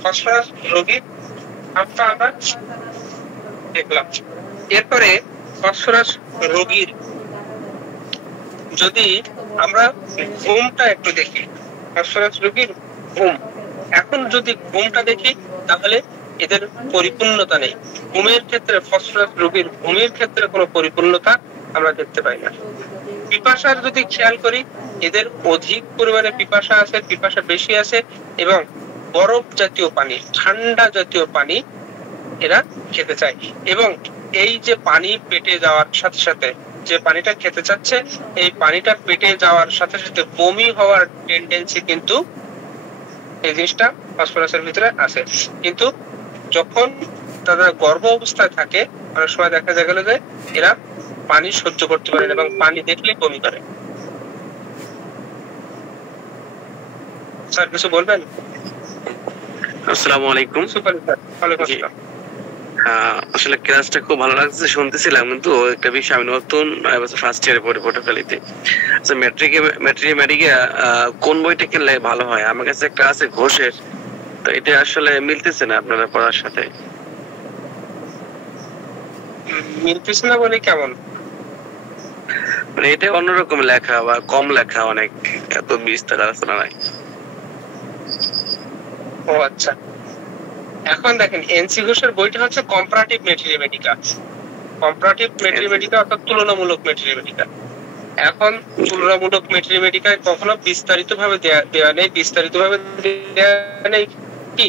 ফসফরাস রোগীর ঘামটা আমরা দেখলাম। এরপরে ফসফরাস রোগীর যদি আমরা ঘুমটা একটু দেখি, ফসফরাস রোগীর ঘুম, এখন যদি ঘুমটা দেখি তাহলে এদের পরিপূর্ণতা নেই। ঘুমের ক্ষেত্রে, ফসফরাস রোগীর ঘুমের ক্ষেত্রে কোনো পরিপূর্ণতা আমরা দেখতে পাই না। পিপাসার যদি খেয়াল করি, এদের অধিক পরিমাণে পিপাসা আছে, পিপাসা বেশি আছে, এবং বরফ জাতীয় পানি, ঠান্ডা জাতীয় পানি এরা খেতে চায়। এবং এই যে পানি পেটে যাওয়ার সাথে সাথে যে পানিটা খেতে চাচ্ছে, এই পানিটা পেটে যাওয়ার সাথে সাথে বমি হওয়ার টেন্ডেন্সি কিন্তু এই জিনিসটা ফসফরাসের ভিতরে আছে। কিন্তু যখন তারা গর্ভ অবস্থায় থাকে, অনেক সময় দেখা গেল যে এরা পানি সহ্য করতে পারে এবং পানি দেখলে বমি করে। স্যার কিছু বলবেন? আসসালামু আলাইকুম। সুপার স্যার, ওয়ালাইকুম আসসালাম। আসলে ক্লাসটা খুব ভালো লাগছে, শুনতেছিলাম, কিন্তু একটা বিষয় আমি নতুন এবছর ফার্স্ট ইয়ারে পড়ি পটুয়াখালীতে। আচ্ছা, ম্যাট্রিকে কোন বইটা কিনলে ভালো হয়? আমার কাছে একটা আছে ঘোষের, তো এটা আসলে মিলতেছে না আপনারা পড়ার সাথে। মিলতেছে না বলে কেমন? মানে এটা অন্যরকম লেখা বা কম লেখা, অনেক এত বিস্তার আলোচনা নাই। ও আচ্ছা, এখন দেখেন এনসি ঘোষের বইটা হচ্ছে কম্পারেটিভ ম্যাথমেটিকা। কম্পারেটিভ ম্যাথমেটিকা অর্থাৎ তুলনামূলক ম্যাথমেটিকা। এখন তুলনামূলক ম্যাথমেটিকায় কখনো বিস্তারিত ভাবে দেয়া নেই, বিস্তারিত ভাবে দেয়া নেই কি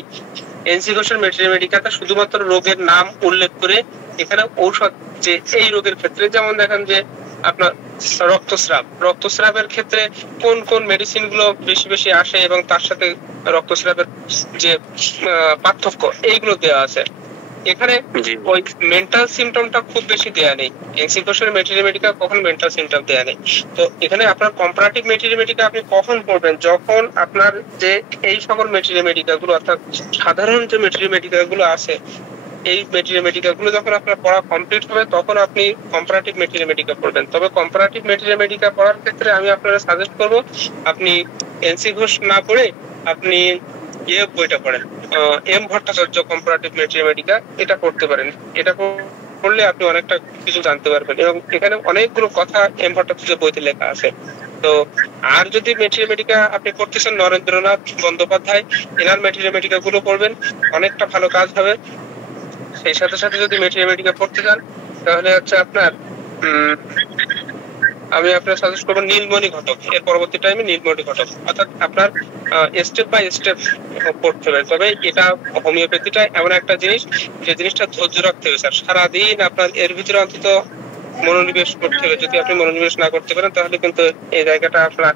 এনসি ঘোষের ম্যাথমেটিকাটা শুধুমাত্র রোগের নাম উল্লেখ করে এখানে ঔষধ, যে এই রোগের ক্ষেত্রে যেমন দেখেন যে আপনার রক্তস্রাবের ক্ষেত্রে কোন কোন মেডিসিন গুলো বেশি বেশি আসে এবং তার সাথে রক্তস্রাবের যে পার্থক্য এইগুলো দেওয়া আছে। এখানে ওই মেন্টাল সিমটমটা খুব বেশি দেয়া নেই। এনসি ঘোষের ম্যাথমেটিকা কখন মেন্টাল সিমটম দেয়া নেই। তো এখানে আপনার কম্পারেটিভ ম্যাথমেটিকা আপনি কখন পড়বেন? যখন আপনার যে এই সকল ম্যাথমেটিকা গুলো অর্থাৎ সাধারণ যে ম্যাথমেটিকা গুলো আছে, এই ম্যাথমেটিকা গুলো যখন আপনার পড়া কমপ্লিট হবে তখন আপনি কম্পারেটিভ ম্যাথমেটিকা পড়বেন। তবে কম্পারেটিভ ম্যাথমেটিকা পড়ার ক্ষেত্রে আমি আপনারা সাজেস্ট করব আপনি এনসি ঘোষ না পড়ে আপনি বইটা পড়েন, এম ভট্টাচার্য কম্পারেটিভ ম্যাথমেটিকা, এটা পড়তে পারেন। এটা পড়লে আপনি অনেকটা কিছু জানতে পারবেন এবং এখানে অনেকগুলো কথা এম ভট্টাচার্য বইতে লেখা আছে। তো আর যদি ম্যাথমেটিকা আপনি পড়তেছেন নরেন্দ্রনাথ বন্দ্যোপাধ্যায়, এনার ম্যাথমেটিকা গুলো পড়বেন, অনেকটা ভালো কাজ হবে। সেই সাথে সাথে যদি ম্যাথমেটিকা পড়তে চান তাহলে হচ্ছে আপনার আমি আপনার সাজেস্ট করবো নীলমণি ঘটক। এর পরবর্তী টাইমে নীলমণি ঘটক, অর্থাৎ আপনার স্টেপ বাই স্টেপ পড়তে হবে। তবে এটা হোমিওপ্যাথিটা এমন একটা জিনিস যে জিনিসটা ধৈর্য রাখতে হবে স্যার, সারাদিন আপনার এর ভিতরে অন্তত মনোনিবেশ করতে হবে। যদি আপনি মনোনিবেশ না করতে পারেন তাহলে কিন্তু এই জায়গাটা আপনার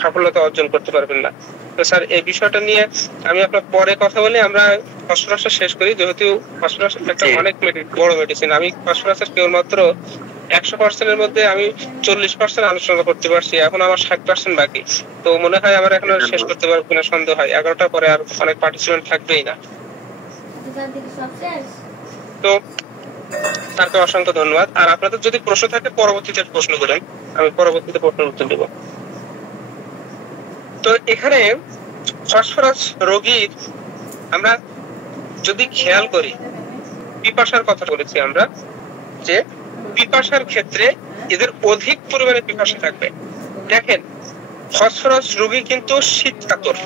সফলতা অর্জন করতে পারবেন না। তো স্যার এই বিষয়টা নিয়ে আমি আপনার পরে কথা বলে আমরা ফসফরাসটা শেষ করি, যেহেতু ফসফরাস একটা অনেক বড় মেডিসিন। আমি ফসফরাসের কেবলমাত্র 100% এর মধ্যে আমি 40% আলোচনা করতে পারছি, এখন আমার 60% বাকি। তো মনে হয় আমার এখন শেষ করতে পারবো কিনা সন্দেহ হয়, 11টার পরে আর অনেক পার্টিসিপেন্ট থাকবেই না। তো স্যারকে অসংখ্য ধন্যবাদ। আর আপনাদের যদি প্রশ্ন থাকে পরবর্তীতে প্রশ্ন করেন, আমি পরবর্তীতে প্রশ্নের উত্তর দেব। তো এখানে ফসফরাস রোগীর আমরা যদি খেয়াল করি, পিপাসার কথা বলেছি আমরা, যে পিপাসার ক্ষেত্রে এদের অধিক পরিমাণে পিপাসা থাকবে। দেখেন ফসফরাস রোগী কিন্তু শীতকাতর,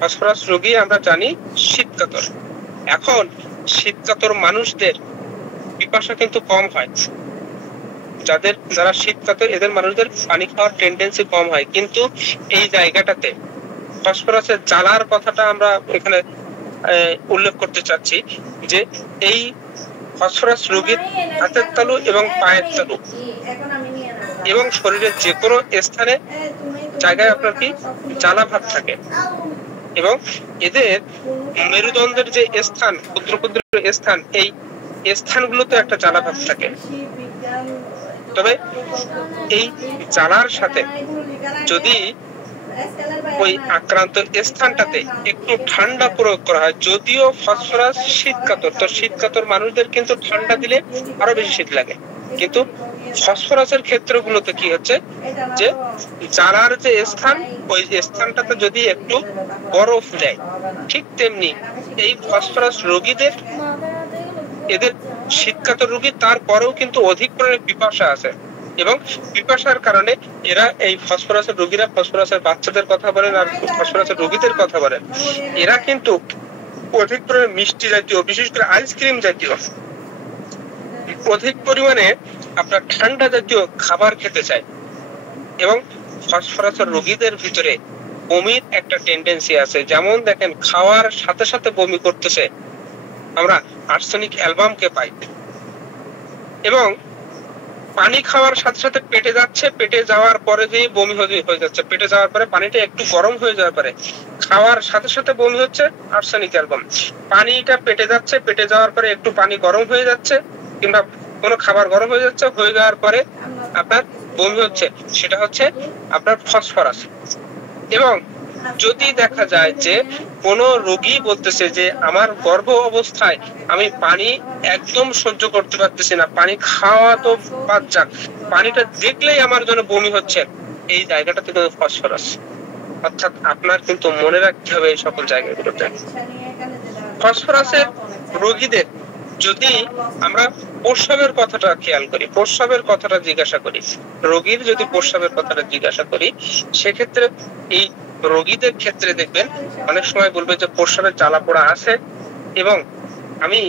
ফসফরাস রোগী আমরা জানি শীতকাতর। এখন শীতকাতর মানুষদের পিপাসা কিন্তু কম হয়, যারা শীতকাতর এদের মানুষদের পানি খাওয়ার টেন্ডেন্সি কম হয়। কিন্তু এই জায়গাটাতে ফসফরাসের জ্বালার কথাটা আমরা এখানে উল্লেখ করতে চাচ্ছি, যে এই ফসফরাস রোগীর হাতের তালু এবং পায়ের তালু এবং শরীরের যে কোনো স্থানে জায়গায় আপনার কি জ্বালা ভাব থাকে এবং এদের মেরুদণ্ডের যে স্থান, ক্ষুদ্র ক্ষুদ্র স্থান, এই স্থানগুলোতে একটা জ্বালা ভাব থাকে। তবে এই জ্বালার সাথে যদি ওই আক্রান্ত স্থানটাতে একটু ঠান্ডা প্রয়োগ করা হয়, যদিও ফসফরাস শীতকাতর, তো শীতকাতর মানুষদের কিন্তু ঠান্ডা দিলে আরো বেশি শীত লাগে, কিন্তু ফসফরাসের ক্ষেত্রগুলোতে কি হচ্ছে যে জ্বালার যে স্থান, ওই স্থানটাতে যদি একটু বরফ দেয়, ঠিক তেমনি এই ফসফরাস রোগীদের, এদের শীতকাতর রোগী, তারপরেও কিন্তু অধিক পরিমাণে পিপাসা আছে এবং পিপাসার কারণে এরা এই ফসফরাসের রোগীরা, ফসফরাসের বাচ্চাদের কথা বলেন আর ফসফরাসের রোগীদের কথা বলেন, এরা কিন্তু অধিক পরিমাণে মিষ্টি জাতীয়, বিশেষ করে আইসক্রিম জাতীয়, অধিক পরিমাণে আপনার ঠান্ডা জাতীয় খাবার খেতে চায় এবং ফসফরাসের রোগীদের ভিতরে বমির একটা টেন্ডেন্সি আছে। যেমন দেখেন খাওয়ার সাথে সাথে বমি করতেছে, আমরা আর্সেনিক অ্যালবামকে পাই, এবং পানি খাওয়ার সাথে সাথে পেটে যাচ্ছে, পেটে যাওয়ার পরে যে বমি হয়ে যাচ্ছে, পেটে যাওয়ার পরে পানিটা একটু গরম হয়ে যাওয়ার পরে খাওয়ার সাথে সাথে বমি হচ্ছে, আর্সেনিক অ্যালবাম। পানিটা পেটে যাচ্ছে, পেটে যাওয়ার পরে একটু পানি গরম হয়ে যাচ্ছে কিংবা কোনো খাবার গরম হয়ে যাচ্ছে, হয়ে যাওয়ার পরে আপনার বমি হচ্ছে, সেটা হচ্ছে আপনার ফসফরাস। এবং যদি দেখা যায় যে কোন রোগী বলতেছে যে আমার গর্ভ অবস্থায় আমি পানি একদম সহ্য করতে পারতেছি না, পানি খাওয়া তো বাদ যাক, পানিটা দেখলেই আমার জন্য বমি হচ্ছে, এই জায়গাটাতে কিন্তু ফসফরাস। অর্থাৎ আপনার কিন্তু মনে রাখতে হবে এই সকল জায়গাগুলোতে ফসফরাসের রোগীদের। যদি আমরা প্রস্রাবের কথাটা খেয়াল করি, প্রস্রাবের কথাটা জিজ্ঞাসা করি, রোগীর যদি প্রস্রাবের কথাটা জিজ্ঞাসা করি, সেক্ষেত্রে এই রোগীদের ক্ষেত্রে দেখবেন অনেক সময় বলবে যে প্রস্রাবের জ্বালা পোড়া আছে, এবং আমি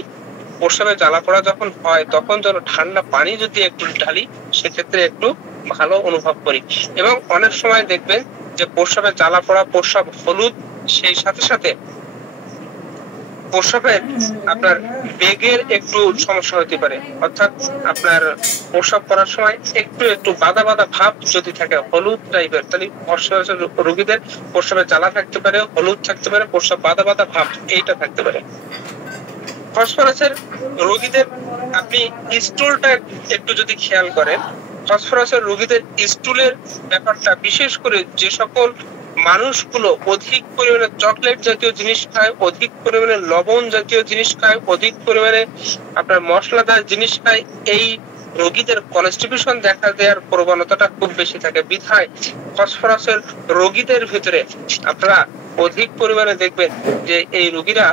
প্রস্রাবের জ্বালা পোড়া যখন হয় তখন যেন ঠান্ডা পানি যদি একটু ঢালি সেক্ষেত্রে একটু ভালো অনুভব করি। এবং অনেক সময় দেখবেন যে প্রস্রাবের জ্বালা পোড়া, প্রস্রাব হলুদ, সেই সাথে সাথে প্রস্রাবের আপনার বেগের একটু সমস্যা হতে পারে, অর্থাৎ আপনার প্রস্রাব করার সময় একটু একটু বাদা বাদা ভাব যদি থাকে, হলুদ টাইপের, তাহলে ফসফরাসের রোগীদের প্রস্রাবের জ্বালা থাকতে পারে, হলুদ থাকতে পারে, প্রস্রাব বাদা বাদা ভাব এইটা থাকতে পারে। ফসফরাসের রোগীদের আপনি স্টুলটা একটু যদি খেয়াল করেন, ফসফরাসের রোগীদের স্টুলের ব্যাপারটা, বিশেষ করে যে সকল মানুষগুলো অধিক পরিমাণে চকলেট জাতীয় জিনিস খায়, অধিক পরিমাণে লবণ জাতীয় জিনিস খায়, অধিক পরিমাণে আপনার মশলাদার জিনিস খায়, এই রোগীদের কনস্টিপেশন দেখা দেওয়ার প্রবণতাটা খুব বেশি থাকে। বিধায় ফসফরাসের রোগীদের ভিতরে আপনারা অধিক পরিমাণে দেখবেন যে এই রোগীরা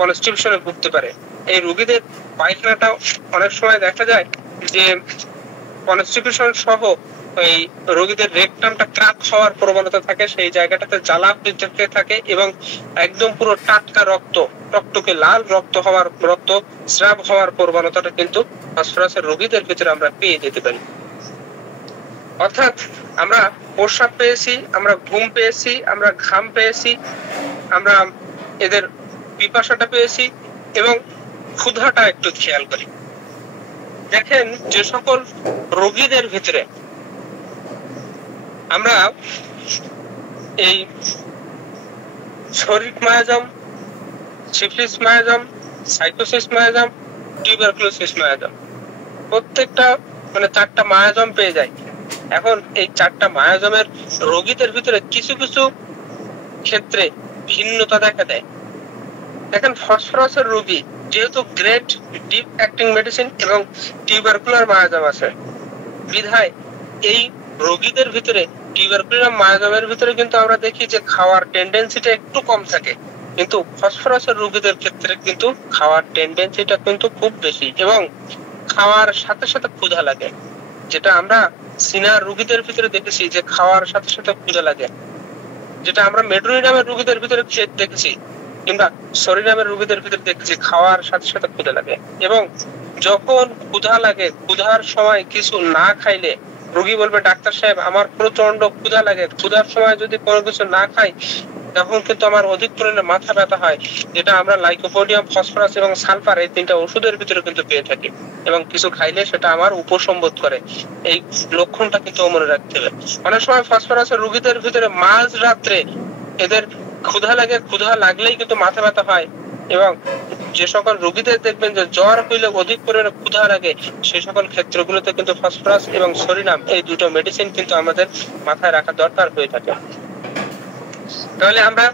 কনস্টিপেশনে ভুগতে পারে। এই রোগীদের পায়খানাটা অনেক সময় দেখা যায় যে কনস্টিপেশন সহ এই রোগীদের রেকটামটা ক্র্যাক হওয়ার প্রবণতা থাকে, সেই জায়গাটাতে জ্বালা পেতে থাকে এবং একদম পুরো টাটকা রক্ত, টকটকে লাল রক্ত হওয়ার, রক্ত স্রাব হওয়ার প্রবণতাটা কিন্তু ফসফরাসের রোগীদের ভিতরে আমরা পেয়ে যেতে পারি। অর্থাৎ আমরা প্রস্রাব পেয়েছি, আমরা ঘুম পেয়েছি, আমরা ঘাম পেয়েছি, আমরা এদের পিপাসাটা পেয়েছি, এবং ক্ষুধাটা একটু খেয়াল করি। দেখেন যে সকল রোগীদের ভিতরে আমরা এই শরীর miasm, syphilis miasm, cytosis miasm, tuberculosis miasm, প্রত্যেকটা মানে 4টা মায়াজম পেয়ে যায়। এখন এই 4টা মায়াজমের রোগীদের ভিতরে কিছু কিছু ক্ষেত্রে ভিন্নতা দেখা দেয়। দেখেন ফসফরাসের রোগী যেহেতু গ্রেট ডিপ অ্যাক্টিং মেডিসিন এবং টিউবারকুলার মায়াজম আছে, বিধায় এই রোগীদের ভিতরে টিউবারকুলার মায়াজমের ভিতরে কিন্তু আমরা দেখি যে খাওয়ার টেন্ডেন্সিটা একটু কম থাকে, কিন্তু ফসফরাসের রোগীদের ক্ষেত্রে কিন্তু খাওয়ার টেন্ডেন্সিটা কিন্তু খুব বেশি, এবং খাওয়ার সাথে সাথে ক্ষুধা লাগে। যেটা আমরা সিনার রোগীদের ভিতরে দেখেছি যে খাওয়ার সাথে সাথে ক্ষুধা লাগে, যেটা আমরা মেড্রোনিয়ামের রোগীদের ভিতরে দেখেছি, কিংবা সরিনামের রোগীদের ভিতরে দেখেছি খাওয়ার সাথে সাথে ক্ষুধা লাগে। এবং যখন ক্ষুধা লাগে, ক্ষুধার সময় কিছু না খাইলে রোগী বলবে ডাক্তার সাহেব আমার প্রচন্ড ক্ষুধা লাগে, ক্ষুধার সময় যদি কোনো কিছু না খাই তখন কিন্তু আমার অধিক পরিমাণে মাথা ব্যথা হয়, যেটা আমরা লাইকোপোডিয়াম, ফসফরাস এবং সালফার এই 3টা ওষুধের ভিতরে কিন্তু পেয়ে থাকি, এবং কিছু খাইলে সেটা আমার উপসম্বোধ করে। এই লক্ষণটা কিন্তু মনে রাখতে হবে। অনেক সময় ফসফরাসের রোগীদের ভিতরে মাঝ রাত্রে এদের ক্ষুধা লাগে, ক্ষুধা লাগলেই কিন্তু মাথা ব্যথা হয়, এবং যে সকল রোগীদের দেখবেন যে জ্বর হইলে অধিক পরিমাণে ক্ষুধা লাগে, সেই সকল ক্ষেত্রগুলোতে কিন্তু ফসফরাস এবং সরিনাম এই দুটো মেডিসিন কিন্তু আমাদের মাথায় রাখা দরকার হয়ে থাকে। তাহলে আমরা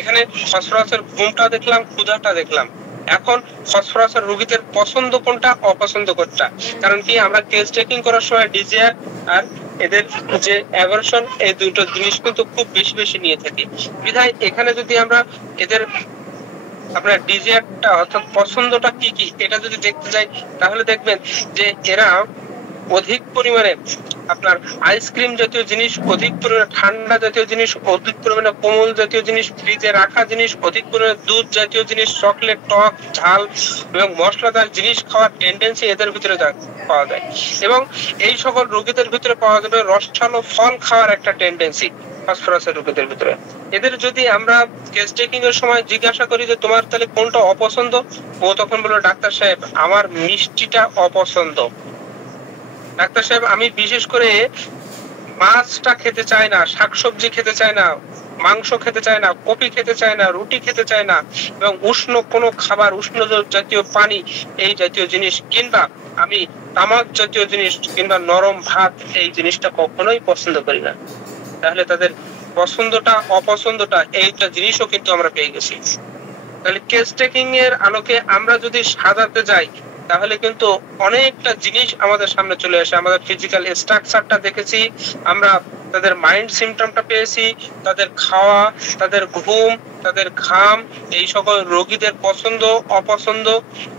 এখানে ফসফরাসের ঘুমটা দেখলাম, ক্ষুধাটা দেখলাম। এখন ফসফরাসের রোগীদের পছন্দ কোনটা, অপছন্দ কোনটা, কারণ কি আমরা কেস টেকিং করার সময় ডিজিআর আর এদের যে অ্যাভারশন, এই দুটো জিনিস কিন্তু খুব বেশি বেশি নিয়ে থাকি। বিধায় এখানে যদি আমরা এদের আপনার ডিজিআরটা অর্থাৎ পছন্দটা কি কি এটা যদি দেখতে যাই, তাহলে দেখবেন যে এরা অধিক পরিমাণে আপনার আইসক্রিম জাতীয় জিনিস, অধিক পরিমাণে ঠান্ডা জাতীয় জিনিস, অধিক পরিমাণে কোমল জাতীয় জিনিস, ফ্রিজে রাখা জিনিস, অধিক পরিমাণে দুধ জাতীয় জিনিস, চকলেট, টক, ঝাল এবং মশলাদার জিনিস খাওয়ার টেন্ডেন্সি এদের ভিতরে পাওয়া যায়। এবং এই সকল রোগীদের ভিতরে পাওয়া যাবে রসালো ফল খাওয়ার একটা টেন্ডেন্সি ফসফরাসের রোগীদের ভিতরে। এদের যদি আমরা কেস টেকিং এর সময় জিজ্ঞাসা করি যে তোমার তাহলে কোনটা অপছন্দ, ও তখন বললো ডাক্তার সাহেব আমার মিষ্টিটা অপছন্দ, ডাক্তার সাহেব আমি বিশেষ করে মাছটা খেতে চাই না, শাকসবজি খেতে চাই না, মাংস খেতে চায় না, কফি খেতে চায় না, রুটি খেতে চায় না, এবং উষ্ণ কোনো খাবার, উষ্ণ জাতীয় পানি এই জাতীয় জিনিস, কিংবা আমি তামাক জাতীয় জিনিস কিংবা নরম ভাত এই জিনিসটা কখনোই পছন্দ করি না। তাহলে তাদের পছন্দটা অপছন্দটা এইটা জিনিসও কিন্তু আমরা পেয়ে গেছি। তাহলে কেস টেকিং এর আলোকে আমরা যদি সাজাতে যাই তাহলে কিন্তু অনেকটা জিনিস আমাদের সামনে চলে আসে। আমাদের ফিজিক্যাল স্ট্রাকচারটা দেখেছি, আমরা তাদের মাইন্ড সিমটমটা পেয়েছি, তাদের খাওয়া, তাদের ঘুম, তাদের ঘাম, এই সকল রোগীদের পছন্দ অপছন্দ,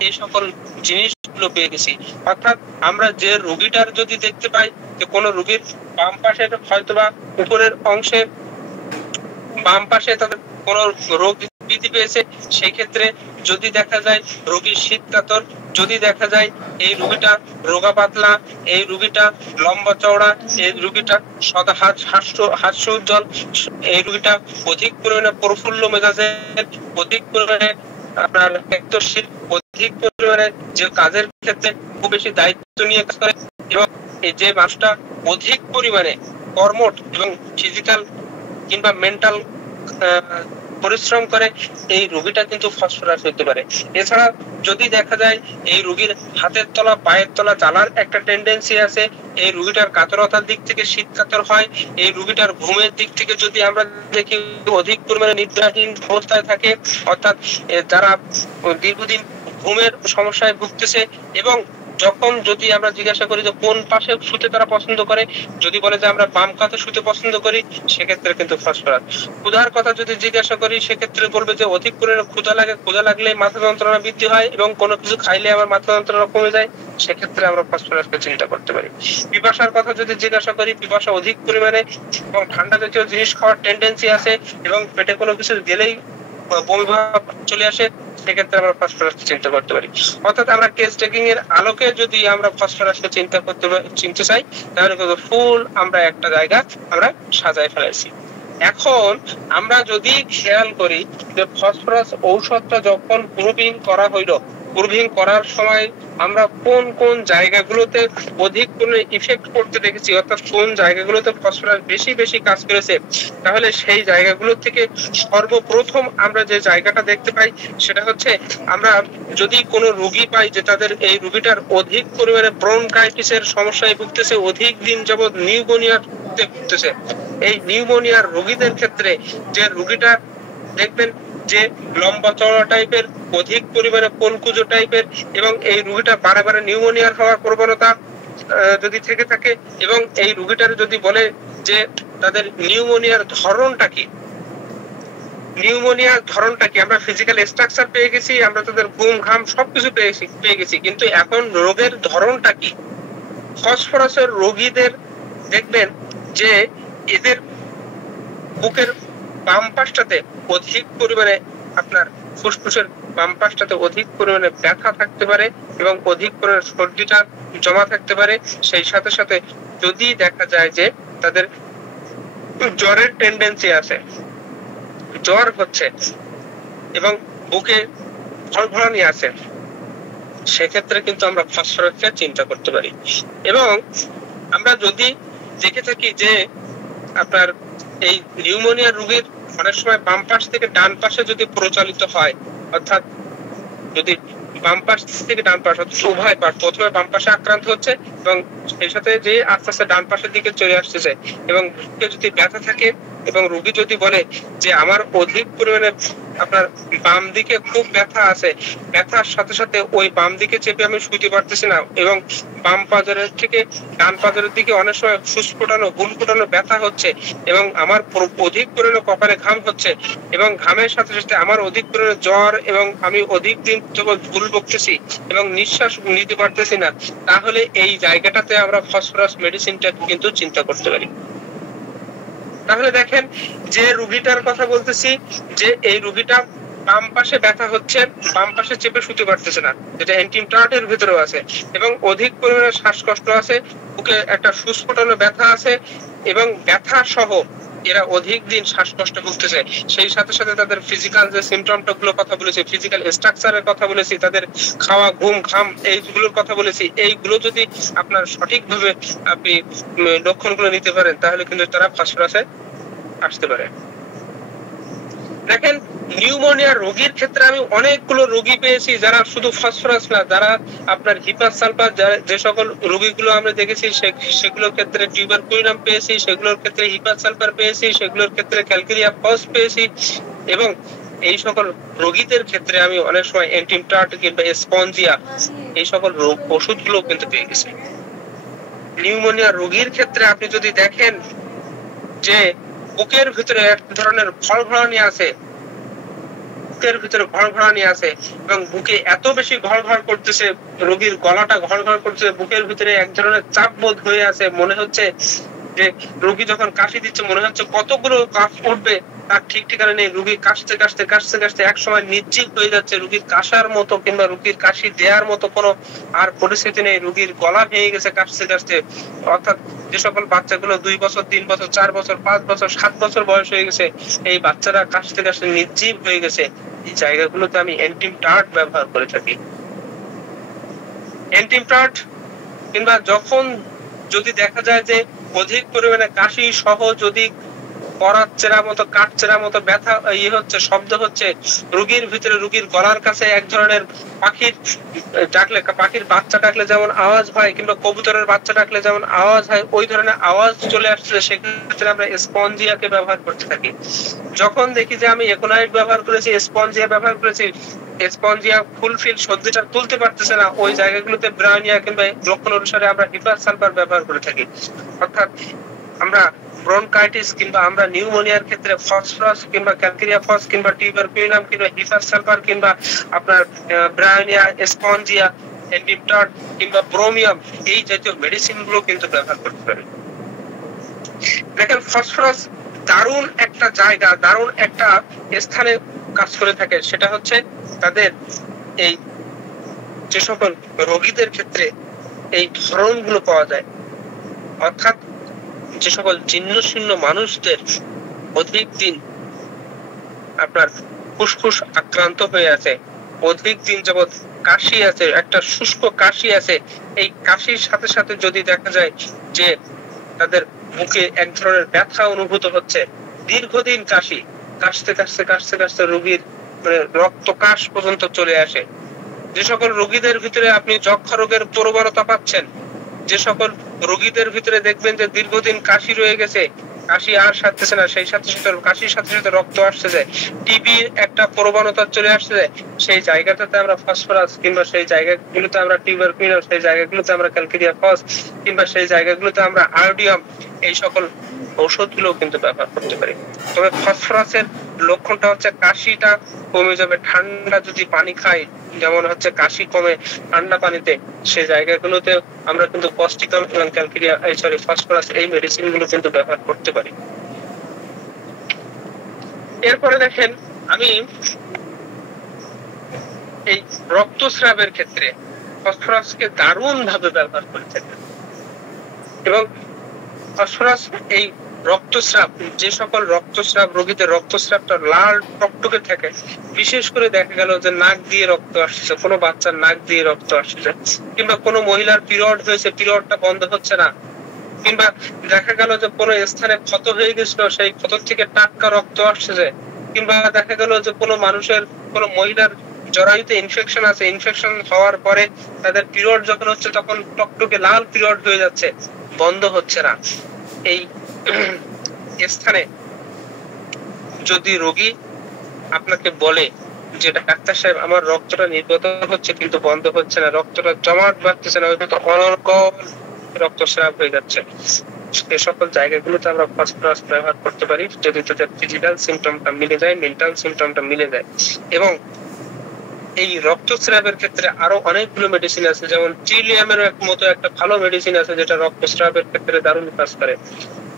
এই সকল জিনিসগুলো পেয়ে গেছি। অর্থাৎ আমরা যে রোগীটার যদি দেখতে পাই যে কোনো রোগীর বাম পাশের হয়তোবা উপরের অংশে বাম পাশে তাদের কোন রোগ বৃদ্ধি পেয়েছে, সেই ক্ষেত্রে যদি দেখা যায় রোগীর শীত কাতর, যদি দেখা যায় এই রোগীটা রোগা পাতলা, এই রোগীটা লম্বা চওড়া, এই রোগীটা সদা হাস্য উজ্জ্বল, এই রোগীটা অধিক পরিমাণে প্রফুল্ল মেজাজের, অধিক পরিমাণে আপনার দায়িত্বশীল, অধিক পরিমাণে যে কাজের ক্ষেত্রে খুব বেশি দায়িত্ব নিয়ে কাজ করে, এবং এই যে মানুষটা অধিক পরিমাণে কর্মঠ এবং ফিজিক্যাল কিংবা মেন্টাল পরিশ্রম করে, এই রোগীটা কিন্তু ফসফরাস হতে পারে। এছাড়া যদি দেখা যায় এই রোগীর হাতের তলা পায়ের তলা জ্বালার একটা টেন্ডেন্সি আছে, এই রোগীটার কাতরতার দিক থেকে শীত কাতর হয়, এই রোগীটার ঘুমের দিক থেকে যদি আমরা দেখি অধিক পরিমাণে নিদ্রাহীন অবস্থায় থাকে, অর্থাৎ যারা দীর্ঘদিন ঘুমের সমস্যায় ভুগতেছে, এবং যখন যদি আমরা জিজ্ঞাসা করি যে কোন পাশে শুতে তারা পছন্দ করে, যদি বলে যে আমরা বাম কাতে শুতে পছন্দ করি, সেক্ষেত্রে কিন্তু ফসফরাস। ক্ষুধার কথা যদি জিজ্ঞাসা করি, সেক্ষেত্রে বলবে যে অধিক পরিমাণে ক্ষুধা লাগে, ক্ষুধা লাগলে মাথা যন্ত্রণা বৃদ্ধি হয় এবং কোনো কিছু খাইলে আমার মাথা যন্ত্রণা কমে যায়, সেক্ষেত্রে আমরা ফসফরাসকে চিন্তা করতে পারি। পিপাসার কথা যদি জিজ্ঞাসা করি, পিপাসা অধিক পরিমাণে এবং ঠান্ডা জাতীয় জিনিস খাওয়ার টেন্ডেন্সি আছে এবং পেটে কোনো কিছু গেলেই বমি ভাব চলে আসে, সেক্ষেত্রে আমরা ফসফরাসকে চিন্তা করতে পারি। অর্থাৎ আমরা কেস টেকিং এর আলোকে যদি আমরা ফসফরাসকে চিনতে চাই, তাহলে কিন্তু ফুল আমরা একটা জায়গা আমরা সাজায় ফেলেছি। এখন আমরা যদি খেয়াল করি যে ফসফরাস ঔষধটা যখন প্রুভিং করা হইল, প্রুভিং করার সময় আমরা কোন কোন জায়গাগুলোতে অধিক কোনো ইফেক্ট করতে দেখেছি, অর্থাৎ কোন জায়গাগুলোতে ফসফরাস বেশি বেশি কাজ করেছে, তাহলে সেই জায়গাগুলো থেকে সর্বপ্রথম আমরা যে জায়গাটা দেখতে পাই সেটা হচ্ছে, আমরা যদি কোনো রোগী পাই যে তাদের এই রোগীটার অধিক পরিমাণে ব্রনকাইটিসের সমস্যায় ভুগতেছে, অধিক দিন যাবৎ নিউমোনিয়াতে ভুগতেছে, এই নিউমোনিয়ার রোগীদের ক্ষেত্রে যে রোগীটা দেখবেন যে লম্বা চওড়া টাইপের, অধিক পরিমাণে পলকুজো টাইপের, এবং এই রোগীটা বারে বারে নিউমোনিয়ার হওয়ার প্রবণতা যদি থেকে থাকে, এবং এই রোগীটার যদি বলে যে তাদের নিউমোনিয়ার ধরনটা কি, নিউমোনিয়ার ধরনটা কি, আমরা ফিজিক্যাল স্ট্রাকচার পেয়ে গেছি, আমরা তাদের ঘুম ঘাম সবকিছু পেয়ে গেছি, কিন্তু এখন রোগের ধরনটা কি। ফসফরাসের রোগীদের দেখবেন যে এদের বুকের বাম পাশটাতে অধিক পরিমাণে, আপনার ফুসফুসের বাম পাশটাতে অধিক পরিমাণে ব্যথা থাকতে পারে এবং অধিক পরিমাণে সর্দিটা জমা থাকতে পারে। সেই সাথে সাথে যদি দেখা যায় যে তাদের জ্বরের টেন্ডেন্সি আছে, জ্বর হচ্ছে এবং বুকে ধড়ফড়ানি আছে, সেক্ষেত্রে কিন্তু আমরা ফসফরাসকে চিন্তা করতে পারি। এবং আমরা যদি দেখে থাকি যে আপনার এই নিউমোনিয়া রোগীর অনেক সময় বাম পাশ থেকে ডান পাশে যদি প্রচলিত হয়, অর্থাৎ যদি বাম পাশ থেকে ডান পাশ উভয় পাশ, প্রথমে বাম পাশে আক্রান্ত হচ্ছে এবং সেই সাথে যে আস্তে আস্তে ডান পাশের দিকে চলে আসতেছে, এবং যদি ব্যথা থাকে এবং রোগী যদি বলে যে আমার অধিক পরিমাণে আপনার বাম দিকে খুব ব্যথা আছে, ব্যথার সাথে সাথে ওই বাম দিকে চেপে আমি শুইতে পারতেছি না, এবং বাম পাজরের থেকে ডান পাজরের দিকে অনেক সময় ফুসফোটানো বুল ফোটানো ব্যথা হচ্ছে, এবং আমার অধিক পরিমাণে কপালে ঘাম হচ্ছে, এবং ঘামের সাথে সাথে আমার অধিক পরিমাণে জ্বর, এবং আমি অধিক দিন ভুল বকতেছি এবং নিঃশ্বাস নিতে পারতেছি না, তাহলে এই জায়গাটাতে আমরা ফসফরাস মেডিসিনটা কিন্তু চিন্তা করতে পারি। তাহলে দেখেন যে রোগীটার কথা বলতেছি, যে এই রোগীটা বাম পাশে ব্যথা হচ্ছে, বাম পাশে চেপে শুতে পারতেছে না, যেটা অ্যান্টিমটার্টের ভিতরেও আছে, এবং অধিক পরিমাণে শ্বাসকষ্ট আছে, বুকে একটা ফুসফোটানো ব্যথা আছে, এবং ব্যথা সহ এরা অধিক দিন শ্বাসকষ্ট ভুগতেছে। সেই সাথে সাথে তাদের ফিজিক্যাল যে সিমটমটা গুলো কথা বলেছি, ফিজিক্যাল স্ট্রাকচারের কথা বলেছি, তাদের খাওয়া ঘুম ঘাম এইগুলোর কথা বলেছি, এইগুলো যদি আপনার সঠিকভাবে আপনি লক্ষণগুলো নিতে পারেন, তাহলে কিন্তু তারা ফসফরাসে আসতে পারে। দেখেন নিউমোনিয়া রোগীর ক্ষেত্রে আমি অনেকগুলো রোগী পেয়েছি যারা শুধু ফসফরাস না, যারা আপনার হিপার সালফার, যে সকল রোগীগুলো আমরা দেখেছি সেগুলোর ক্ষেত্রে টিউবারকুলিনাম পেয়েছি, সেগুলোর ক্ষেত্রে হিপার সালফার পেয়েছি, সেগুলোর ক্ষেত্রে ক্যালকেরিয়া ফস পেয়েছি, এবং এই সকল রোগীদের ক্ষেত্রে আমি অনেক সময় অ্যান্টিমটার্ট কিংবা স্পঞ্জিয়া এই সকল ওষুধগুলো কিন্তু পেয়ে গেছি। নিউমোনিয়া রোগীর ক্ষেত্রে আপনি যদি দেখেন যে বুকের ভিতরে এক ধরনের ঘড়ঘড়ানি আছে, বুকের ভিতরে ঘড়ঘড়ানি আছে এবং বুকে এত বেশি ঘড়ঘড় করতেছে, রোগীর গলাটা ঘড়ঘড় করতেছে, বুকের ভিতরে এক ধরনের চাপ বোধ হয়ে আছে, মনে হচ্ছে যে রোগী যখন কাশি দিচ্ছে মনে হচ্ছে কতগুলো কাশ উঠবে তার ঠিক ঠিকানা নেই। রোগী কাশতে কাশতে কাশতে কাশতে এক সময় নির্জীব হয়ে যাচ্ছে, রোগীর কাশার মতো কিংবা রোগীর কাশি দেওয়ার মতো কোনো আর পরিস্থিতি নেই, রোগীর গলা ভেঙে গেছে কাশতে কাশতে। অর্থাৎ যে সকল বাচ্চাগুলো 2 বছর 3 বছর 4 বছর 5 বছর 7 বছর বয়স হয়ে গেছে, এই বাচ্চারা কাশতে কাশতে নির্জীব হয়ে গেছে, এই জায়গাগুলোতে আমি অ্যান্টিমটার্ট ব্যবহার করে থাকি। অ্যান্টিমটার্ট কিংবা যখন যদি দেখা যায় যে অধিক পরিমাণে কাশি সহ যদি করাচ্ছেরা মতো কাটছেরা মতো ব্যথা হচ্ছে, শব্দ হচ্ছে, রোগীর ভিতরে রোগীর গলার কাছে এক ধরনের পাখির ডাকলে, পাখির বাচ্চা ডাকলে যেমন আওয়াজ হয় কিংবা কবুতরের বাচ্চা ডাকলে যেমন আওয়াজ হয়, ওই ধরনের আওয়াজ চলে আসছে, সেক্ষেত্রে আমরা স্পঞ্জিয়াকে ব্যবহার করতে থাকি। যখন দেখি যে আমি একোনাইট ব্যবহার করেছি, স্পঞ্জিয়া ব্যবহার করেছি, স্পঞ্জিয়া ফুলফিল সর্দিটা তুলতে পারতেছে না, ওই জায়গাগুলোতে ব্রাউনিয়া কিংবা লক্ষণ অনুসারে আমরা হিপার সালফার ব্যবহার করে থাকি। অর্থাৎ আমরা ব্রনকাইটিস কিংবা আমরা নিউমোনিয়ার ক্ষেত্রে ফসফরাস কিংবা ক্যালকেরিয়া ফস কিংবা টিউবারকুলিনাম কিংবা হিপার সালফার কিংবা আপনার ব্রাউনিয়া, স্পঞ্জিয়া, অ্যান্টিমটার্ট কিংবা ব্রোমিয়াম এই জাতীয় মেডিসিন গুলো কিন্তু ব্যবহার করতে পারি। দেখেন ফসফরাস দারুণ একটা জায়গা, দারুণ একটা স্থানে কাজ করে থাকে, সেটা হচ্ছে তাদের এই যে সকল রোগীদের ক্ষেত্রে এই ধরনগুলো পাওয়া যায়। অর্থাৎ যে সকল জীর্ণশীর্ণ মানুষদের অধিক দিন আপনার ফুসফুস আক্রান্ত হয়ে আছে, অধিক দিন যাবৎ কাশি আছে, একটা শুষ্ক কাশি আছে, এই কাশির সাথে সাথে যদি দেখা যায় যে তাদের মুখে এক ধরনের ব্যথা অনুভূত হচ্ছে, দীর্ঘদিন কাশি, কাশতে কাশতে কাশতে কাশতে রোগীর রক্তকাশ পর্যন্ত চলে আসে, যে সকল রোগীদের ভিতরে আপনি যক্ষা রোগের প্রবণতা পাচ্ছেন, যে সকল রোগীদের ভিতরে দেখবেন যে দীর্ঘদিন কাশি রয়ে গেছে, কাশি আর সারতেছে না, সেই সাথে সাথে কাশির সাথে সাথে রক্ত আসতেছে, টিবির একটা প্রবণতা চলে আসছে, সেই জায়গাটাতে আমরা ফসফরাস কিংবা সেই জায়গাগুলোতে আমরা টিউবারকুলিনাম, সেই জায়গাগুলোতে আমরা ক্যালকেরিয়া ফস কিংবা সেই জায়গাগুলোতে আমরা আয়োডিয়াম এই সকল ঔষধগুলো কিন্তু ব্যবহার করতে পারি। তবে ফসফরাসের লক্ষণটা হচ্ছে কাশিটা কমে যাবে, ঠান্ডা যদি পানি খাই যেমন হচ্ছে কাশি কমে ঠান্ডা পানিতে, সেই জায়গাগুলোতে আমরা কিন্তু কস্টিকাম এবং ক্যালকেরিয়া ফসফরাস এই মেডিসিন গুলো কিন্তু ব্যবহার করতে পারি। এরপরে দেখেন আমি এই রক্তস্রাবের ক্ষেত্রে ফসফরাসকে দারুণ ভাবে ব্যবহার করে থাকি এবং ফসফরাস এই রক্তস্রাব, যে সকল রক্তস্রাব রোগীদের রক্তস্রাবটা লাল টকটকে থাকে, বিশেষ করে দেখা গেল যে নাক দিয়ে রক্ত আসছে, কোনো বাচ্চার নাক দিয়ে রক্ত আসছে, কিংবা কোনো মহিলার পিরিয়ড হয়েছে, পিরিয়ডটা বন্ধ হচ্ছে না, কিংবা দেখা গেল যে কোনো স্থানে ক্ষত হয়ে গেছিল, সেই ক্ষত থেকে টাটকা রক্ত আসছে, কিংবা দেখা গেল যে কোনো মানুষের, কোনো মহিলার জরায়ুতে ইনফেকশন আছে, ইনফেকশন হওয়ার পরে তাদের পিরিয়ড যখন হচ্ছে তখন টকটকে লাল পিরিয়ড হয়ে যাচ্ছে, বন্ধ হচ্ছে না, এই স্থানে যদি রোগী আপনাকে বলে যে ডাক্তার সাহেব আমার রক্তটা নির্গত হচ্ছে কিন্তু বন্ধ হচ্ছে না, রক্তটা জমাট বাঁধতেছে না, হয়তো অনর্গল রক্তস্রাব হয়ে যাচ্ছে, এই সকল জায়গাগুলোতে আমরা ফসফরাস ব্যবহার করতে পারি যদি তাদের ফিজিক্যাল সিমটমটা মিলে যায়, মেন্টাল সিমটমটা মিলে যায়। এবং এই রক্তস্রাবের ক্ষেত্রে আরো অনেকগুলো মেডিসিন আছে, যেমন ট্রিলিয়ামের মতো একটা ভালো মেডিসিন আছে যেটা রক্তস্রাবের ক্ষেত্রে দারুণ কাজ করে।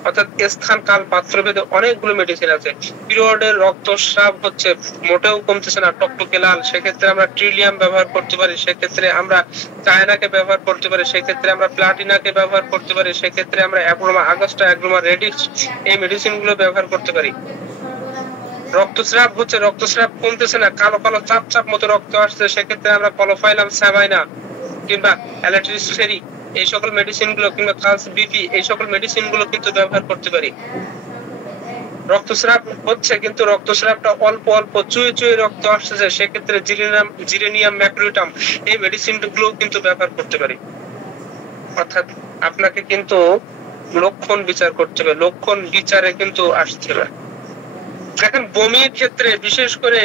অর্থাৎ স্থান কাল পাত্রভেদে অনেকগুলো মেডিসিন আছে। পিরিয়ডের রক্তস্রাব হচ্ছে মোটেও কমতেছে না, টকটকে লাল, সেক্ষেত্রে আমরা ট্রিলিয়াম ব্যবহার করতে পারি, সেক্ষেত্রে আমরা চায়নাকে ব্যবহার করতে পারি, সেক্ষেত্রে আমরা প্লাটিনাকে ব্যবহার করতে পারি, সেক্ষেত্রে আমরা অ্যাগ্রোমা আগস্টা, অ্যাগ্রোমা রেডিক্স এই মেডিসিন গুলো ব্যবহার করতে পারি। রক্তস্রাব হচ্ছে, রক্তস্রাব কমতেছে না, কালো কালো চাপ চাপ মতো রক্ত আসছে, সেক্ষেত্রে আমরা কলোফাইলাম স্যাবাইনা কিংবা অ্যালেট্রিসফেরি এই সকল মেডিসিন গুলো কিংবা ট্রান্স বিপি এই সকল মেডিসিন গুলো কিন্তু ব্যবহার করতে পারি। রক্তস্রাব হচ্ছে কিন্তু রক্তস্রাবটা অল্প অল্প চুয়ে চুয়ে রক্ত আসছে, সেক্ষেত্রে জিরেনিয়াম ম্যাক্রোলিটাম এই মেডিসিন গুলো কিন্তু ব্যবহার করতে পারি। অর্থাৎ আপনাকে কিন্তু লক্ষণ বিচার করতে হবে, লক্ষণ বিচারে কিন্তু আসতে হবে। দেখেন বমির ক্ষেত্রে বিশেষ করে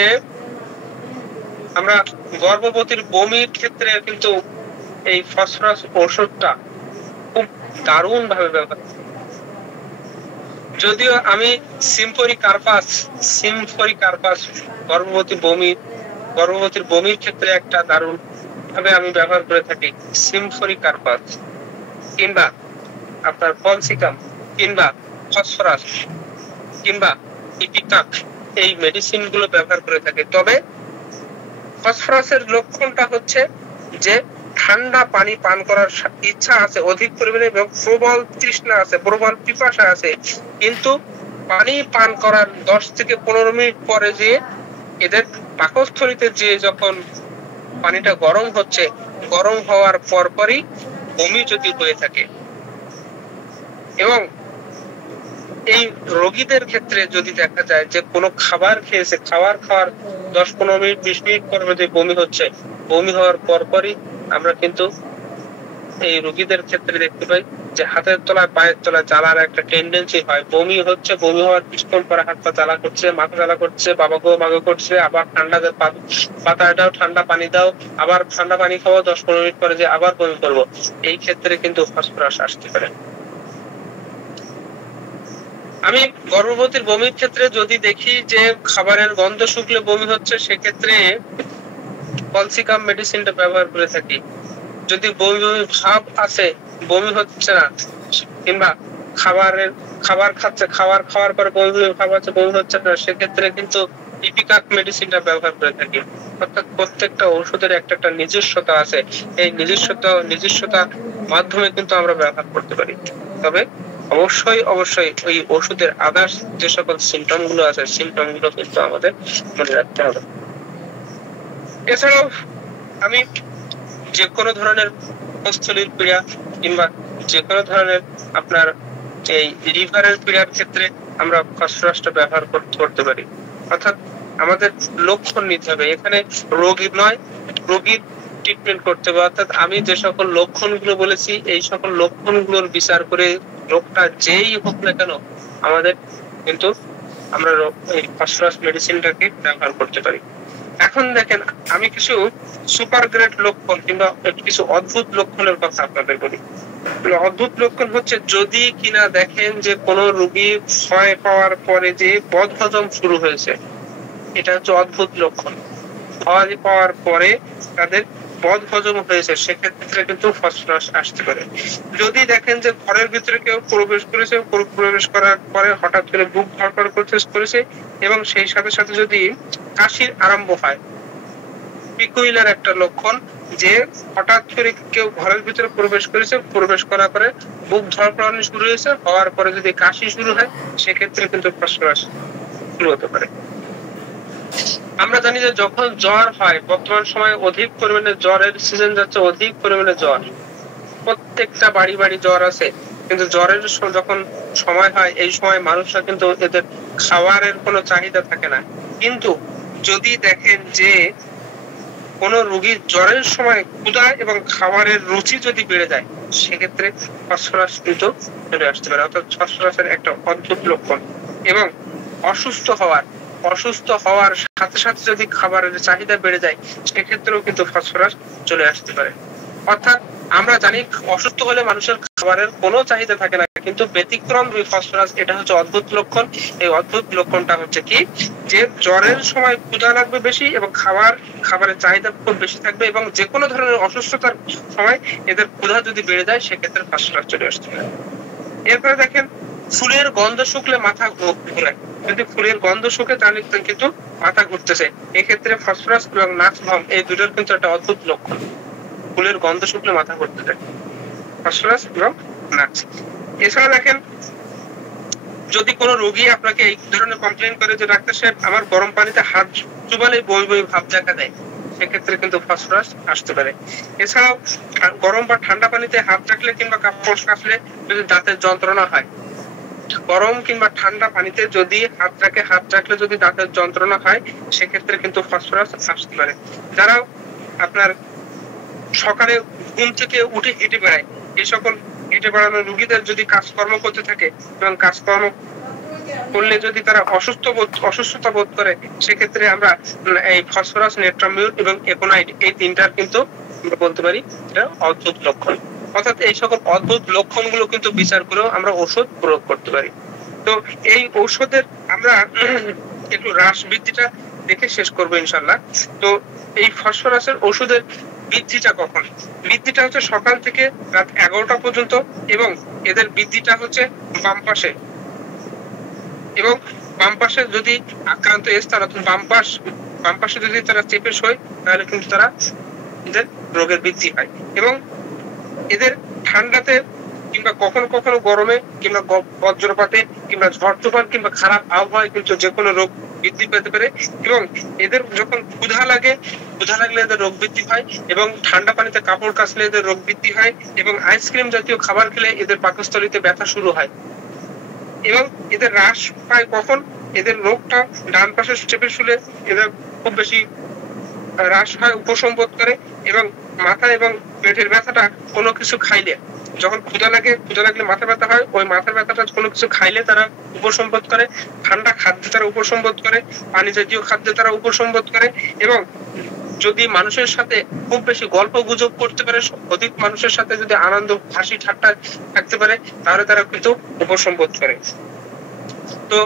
আমরা গর্ভবতীর বমির ক্ষেত্রে কিন্তু এই ফসফরাস ওষুধটা খুব দারুণ ভাবে ব্যবহার করি। যদিও আমি সিম্ফরি কার্পাস গর্ভবতীর বমির ক্ষেত্রে একটা দারুণ ভাবে আমি ব্যবহার করে থাকি। সিম্ফরি কার্পাস কিংবা আপনার পলসিকাম কিংবা ফসফরাস কিংবা ইপিকাক এই মেডিসিন গুলো ব্যবহার করে থাকে। তবে ফসফরাসের লক্ষণটা হচ্ছে যে ঠান্ডা পানি পান করার ইচ্ছা আছে অধিক পরিমাণে এবং প্রবল তৃষ্ণা আছে, প্রবল পিপাসা আছে, কিন্তু পানি পান করার 10 থেকে 15 মিনিট পরে যে এদের পাকস্থলীতে যে যখন পানিটা গরম হচ্ছে, গরম হওয়ার পরপরই বমি যদি হয়ে থাকে এবং এই রোগীদের ক্ষেত্রে যদি দেখা যায় যে কোনো খাবার খেয়েছে, খাওয়ার 10-15 মিনিট 20 মিনিট পর যদি বমি হচ্ছে, বমি হওয়ার পরপরই আমরা কিন্তু এই রোগীদের ক্ষেত্রে দেখতে পাই যে হাতের তলায় পায়ের তলায় জ্বালার একটা টেন্ডেন্সি হয়। বমি হচ্ছে, বমি হওয়ার কিছুক্ষণ পরে হাত পা জ্বালা করছে, মাথা জ্বালা করছে, বাবা গো মাগো করছে, আবার ঠান্ডা পাতায় দাও, ঠান্ডা পানি দাও, আবার ঠান্ডা পানি খাওয়া, 10-15 মিনিট পরে যে আবার বমি করবো। এই ক্ষেত্রে কিন্তু ফসফরাস আসতে পারে। আমি গর্ভবতীর বমির ক্ষেত্রে যদি দেখি যে খাবারের গন্ধ শুকলে বমি হচ্ছে, সেক্ষেত্রে পলসিকাম মেডিসিনটা ব্যবহার করে থাকি। যদি বমি ভাব আছে, বমি হচ্ছে না, কিংবা খাবার খাচ্ছে, খাওয়ার পরে বমি ভাব আছে, বমি হচ্ছে না, সেক্ষেত্রে কিন্তু ইপিকাক মেডিসিনটা ব্যবহার করে থাকি। অর্থাৎ প্রত্যেকটা ওষুধের একটা নিজস্বতা আছে, এই নিজস্বতা মাধ্যমে কিন্তু আমরা ব্যবহার করতে পারি। তবে অবশ্যই ওই ওষুধের আদার্স যে সকল সিমটম গুলো আছে, সিমটম গুলো কিন্তু আমাদের মনে রাখতে হবে। এছাড়াও আমি যে কোনো ধরনের পাকস্থলীর পীড়া কিংবা যে কোনো ধরনের আপনার এই লিভারের পীড়ার ক্ষেত্রে আমরা ফসফরাসটা ব্যবহার করতে পারি। অর্থাৎ আমাদের লক্ষণ নিতে হবে, এখানে রোগীর নয়, রোগীর ট্রিটমেন্ট করতে হবে। অর্থাৎ আমি যে সকল লক্ষণগুলো বলেছি, এই সকল লক্ষণগুলোর বিচার করে রোগটা যেই হোক না কেন আমাদের কিন্তু আমরা এই ফসফরাস মেডিসিনটাকে ব্যবহার করতে পারি। এখন দেখেন, আমি কিছু সুপার গ্রেড লক্ষণ কিংবা কিছু অদ্ভুত লক্ষণের কথা আপনাদের বলি। অদ্ভুত লক্ষণ হচ্ছে যদি কিনা দেখেন যে কোনো রোগী ভয় পাওয়ার পরে যে বদহজম শুরু হয়েছে, এটা হচ্ছে অদ্ভুত লক্ষণ। ভয় পাওয়ার পরে তাদের বদহজম হয়েছে, সেক্ষেত্রে কিন্তু ফসফরাস আসতে পারে। যদি দেখেন যে ঘরের ভিতরে কেউ প্রবেশ করার পরে হঠাৎ করে বুক ধড়ফড় করেছে এবং সেই সাথে সাথে যদি কাশির আরম্ভ হয়, পিকুইলার একটা লক্ষণ যে হঠাৎ করে কেউ ঘরের ভিতরে প্রবেশ করার পরে বুক ধড়ফড়ানি শুরু হয়েছে, হওয়ার পরে যদি কাশি শুরু হয়, সেক্ষেত্রে কিন্তু ফসফরাস শুরু হতে পারে। আমরা জানি যে যখন জ্বর হয়, বর্তমান সময়ে অধিক পরিমাণে জ্বরের সিজন যাচ্ছে, অধিক পরিমাণে জ্বর, প্রত্যেকটা বাড়ি জ্বর আছে, কিন্তু জ্বরের যখন সময় হয়, এই সময় মানুষরা কিন্তু এদের খাবারের কোনো চাহিদা থাকে না। কিন্তু যদি দেখেন যে কোন রোগীর জ্বরের সময় ক্ষুধা এবং খাবারের রুচি যদি বেড়ে যায়, সেক্ষেত্রে ফসফরাস কিন্তু চলে আসতে পারে। অর্থাৎ ফসফরাসের একটা অদ্ভুত লক্ষণ। এবং অসুস্থ হওয়ার সাথে সাথে যদি খাবারের চাহিদা বেড়ে যায়, সেক্ষেত্রেও কিন্তু ফসফরাস চলে আসতে পারে। অর্থাৎ আমরা জানি অসুস্থ হলে মানুষের খাবারের কোনো চাহিদা থাকে না, কিন্তু ব্যতিক্রম ফসফরাস, এটা হচ্ছে অদ্ভুত লক্ষণ। এই অদ্ভুত লক্ষণটা হচ্ছে কি, যে জ্বরের সময় ক্ষুধা লাগবে বেশি এবং খাবারের চাহিদা খুব বেশি থাকবে, এবং যে কোনো ধরনের অসুস্থতার সময় এদের ক্ষুধা যদি বেড়ে যায়, সেক্ষেত্রে ফসফরাস চলে আসতে পারে। এরপরে দেখেন, ফুলের গন্ধ শুকলে মাথা ঘুরে। যদি ফুলের গন্ধ শুকে তাহলে কিন্তু মাথা ঘুরতেছে, এক্ষেত্রে ফসফরাস এবং নাক ভং এই দুটোর কিন্তু একটা অদ্ভুত লক্ষণ। ফুলের গন্ধ শুকলে মাথা ঘুরতেছে, ফসফরাস এবং নাক। এছাড়া দেখেন, যদি কোনো রোগী আপনাকে এই ধরনের কমপ্লেইন করে যে ডাক্তার সাহেব আমার গরম পানিতে হাত চুবালে বই ভাব দেখা দেয়, সেক্ষেত্রে কিন্তু ফসফরাস আসতে পারে। এছাড়াও গরম বা ঠান্ডা পানিতে হাত রাখলে কিংবা কাপড় কাচলে যদি দাঁতের যন্ত্রণা হয়, গরম কিংবা ঠান্ডা পানিতে যদি হাত রাখলে যদি দাঁতের যন্ত্রণা হয়, সেক্ষেত্রে কিন্তু ফসফরাস আসতে পারে। যারা আপনার সকালে ঘুম থেকে উঠে হেঁটে বেড়ায়, এই সকল হেঁটে বেড়ানো রোগীদের যদি কাজকর্ম করতে থাকে এবং কাজকর্ম করলে যদি তারা অসুস্থতা বোধ করে, সেক্ষেত্রে আমরা এই ফসফরাস, নেট্রামিউর এবং একোনাইট এই তিনটার কিন্তু আমরা বলতে পারি এটা অদ্ভুত লক্ষণ। অর্থাৎ এই সকল অদ্ভুত লক্ষণগুলো কিন্তু বিচার করেও আমরা ওষুধ প্রয়োগ করতে পারি। তো এই ঔষধের আমরা একটু হ্রাস বৃদ্ধিটা দেখে শেষ করবো ইনশাল্লাহ। তো এই ফসফরাসের ওষুধের বৃদ্ধিটা কখন? বৃদ্ধিটা হচ্ছে সকাল থেকে রাত 11টা পর্যন্ত, এবং এদের বৃদ্ধিটা হচ্ছে বাম পাশে, এবং বাম পাশে যদি আক্রান্ত স্থান অর্থাৎ বাম পাশে যদি তারা চেপে শোয়, তাহলে কিন্তু তারা এদের রোগের বৃদ্ধি হয়। এবং এদের ঠান্ডাতে কিংবা কখনো কখনো গরমে কিংবা বজ্রপাতে কিংবা ঝড় তুফান কিংবা খারাপ আবহাওয়ায় কিন্তু যে কোনো রোগ বৃদ্ধি পেতে পারে। এবং এদের যখন ক্ষুধা লাগলে এদের রোগ বৃদ্ধি হয়, এবং ঠান্ডা পানিতে কাপড় কাচলে এদের রোগ বৃদ্ধি হয়, এবং আইসক্রিম জাতীয় খাবার খেলে এদের পাকস্থলীতে ব্যথা শুরু হয়। এবং এদের হ্রাস পায় কখন? এদের রোগটা ডান পাশে চেপে শুলে এদের খুব বেশি হ্রাস হয়, উপশম বোধ করে। এবং মাথা এবং পেটের ব্যথাটা কোনো কিছু খাইলে, যখন ক্ষুধা লাগলে মাথা ব্যথা হয়, ওই মাথা ব্যথাটা কোনো কিছু খাইলে তারা উপশম বোধ করে। ঠান্ডা খাদ্যে তারা উপশম বোধ করে, পানি জাতীয় খাদ্যে তারা উপশম বোধ করে। এবং যদি মানুষের সাথে খুব বেশি গল্প গুজব করতে পারে, অধিক মানুষের সাথে যদি আনন্দ হাসি ঠাট্টা থাকতে পারে, তাহলে তারা কিন্তু উপশম বোধ করে। তো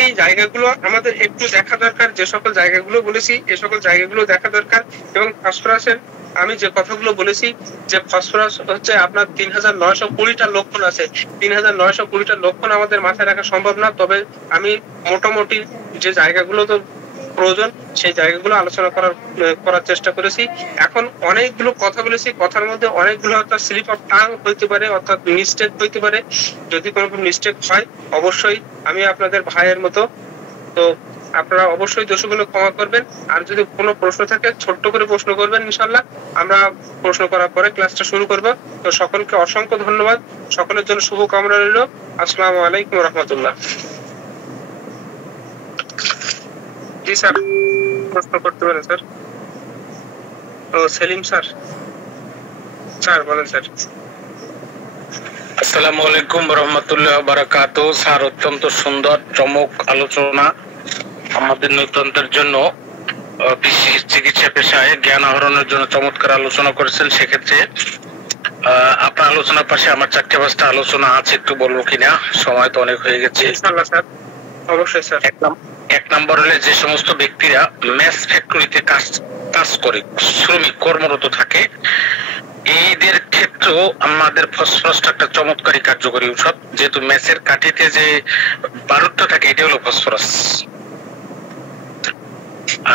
এই জায়গাগুলো আমাদের একটু দেখা দরকার। যে সকল জায়গাগুলো বলেছি, এই সকল জায়গাগুলো দেখা দরকার। এবং ফসফরাসের আমি যে কথাগুলো বলেছি, যে ফসফরাস হচ্ছে আপনার 3920টা লক্ষণ আছে। 3920টা লক্ষণ আমাদের মাথায় রাখা সম্ভব না, তবে আমি মোটামুটি যে জায়গাগুলো তো প্রয়োজন সেই জায়গাগুলো আলোচনা করার চেষ্টা করেছি। এখন অনেকগুলো কথা বলেছি, কথার মধ্যে অনেকগুলো অর্থাৎ স্লিপ অফ টাং হইতে পারে, অর্থাৎ মিস্টেক হইতে পারে। যদি কোনো মিস্টেক হয়, অবশ্যই আমি আপনাদের ভাইয়ের মতো, তো আপনারা অবশ্যই দোষগুলো ক্ষমা করবেন। আর যদি কোনো প্রশ্ন থাকে ছোট্ট করে প্রশ্ন করবেন, ইনশাল্লাহ আমরা প্রশ্ন করার পরে ক্লাসটা শুরু করব। তো সকলকে অসংখ্য ধন্যবাদ, সকলের জন্য শুভ কামনা রইল। আসসালামু আলাইকুম রহমতুল্লাহ। জি স্যার, প্রশ্ন করতে পারেন স্যার। ও সেলিম স্যার, স্যার বলেন স্যার। আসসালামু আলাইকুম রহমতুল্লাহ বারাকাতুহু। স্যার অত্যন্ত সুন্দর চমক আলোচনা আমাদের নতুনদের জন্য চিকিৎসা পেশায় জ্ঞান আহরণের জন্য চমৎকার আলোচনা করেছেন। সেক্ষেত্রে আপনার আলোচনার পাশে আমার 4-5টা আলোচনা আছে, একটু বলবো কিনা? সময় তো অনেক হয়ে গেছে। ইনশাআল্লাহ স্যার, অবশ্যই স্যার। এক নম্বর হলে যে সমস্ত ব্যক্তিরা মেস ফ্যাক্টরিতে কাজ করে, শ্রমিক কর্মরত থাকে, এইদের ক্ষেত্রেও আমাদের ফসফরাসটা একটা চমৎকারী কার্যকরী ঔষধ। যেহেতু মেসের কাঠিতে যে বারুদটা থাকে, এটা হলো ফসফরাস।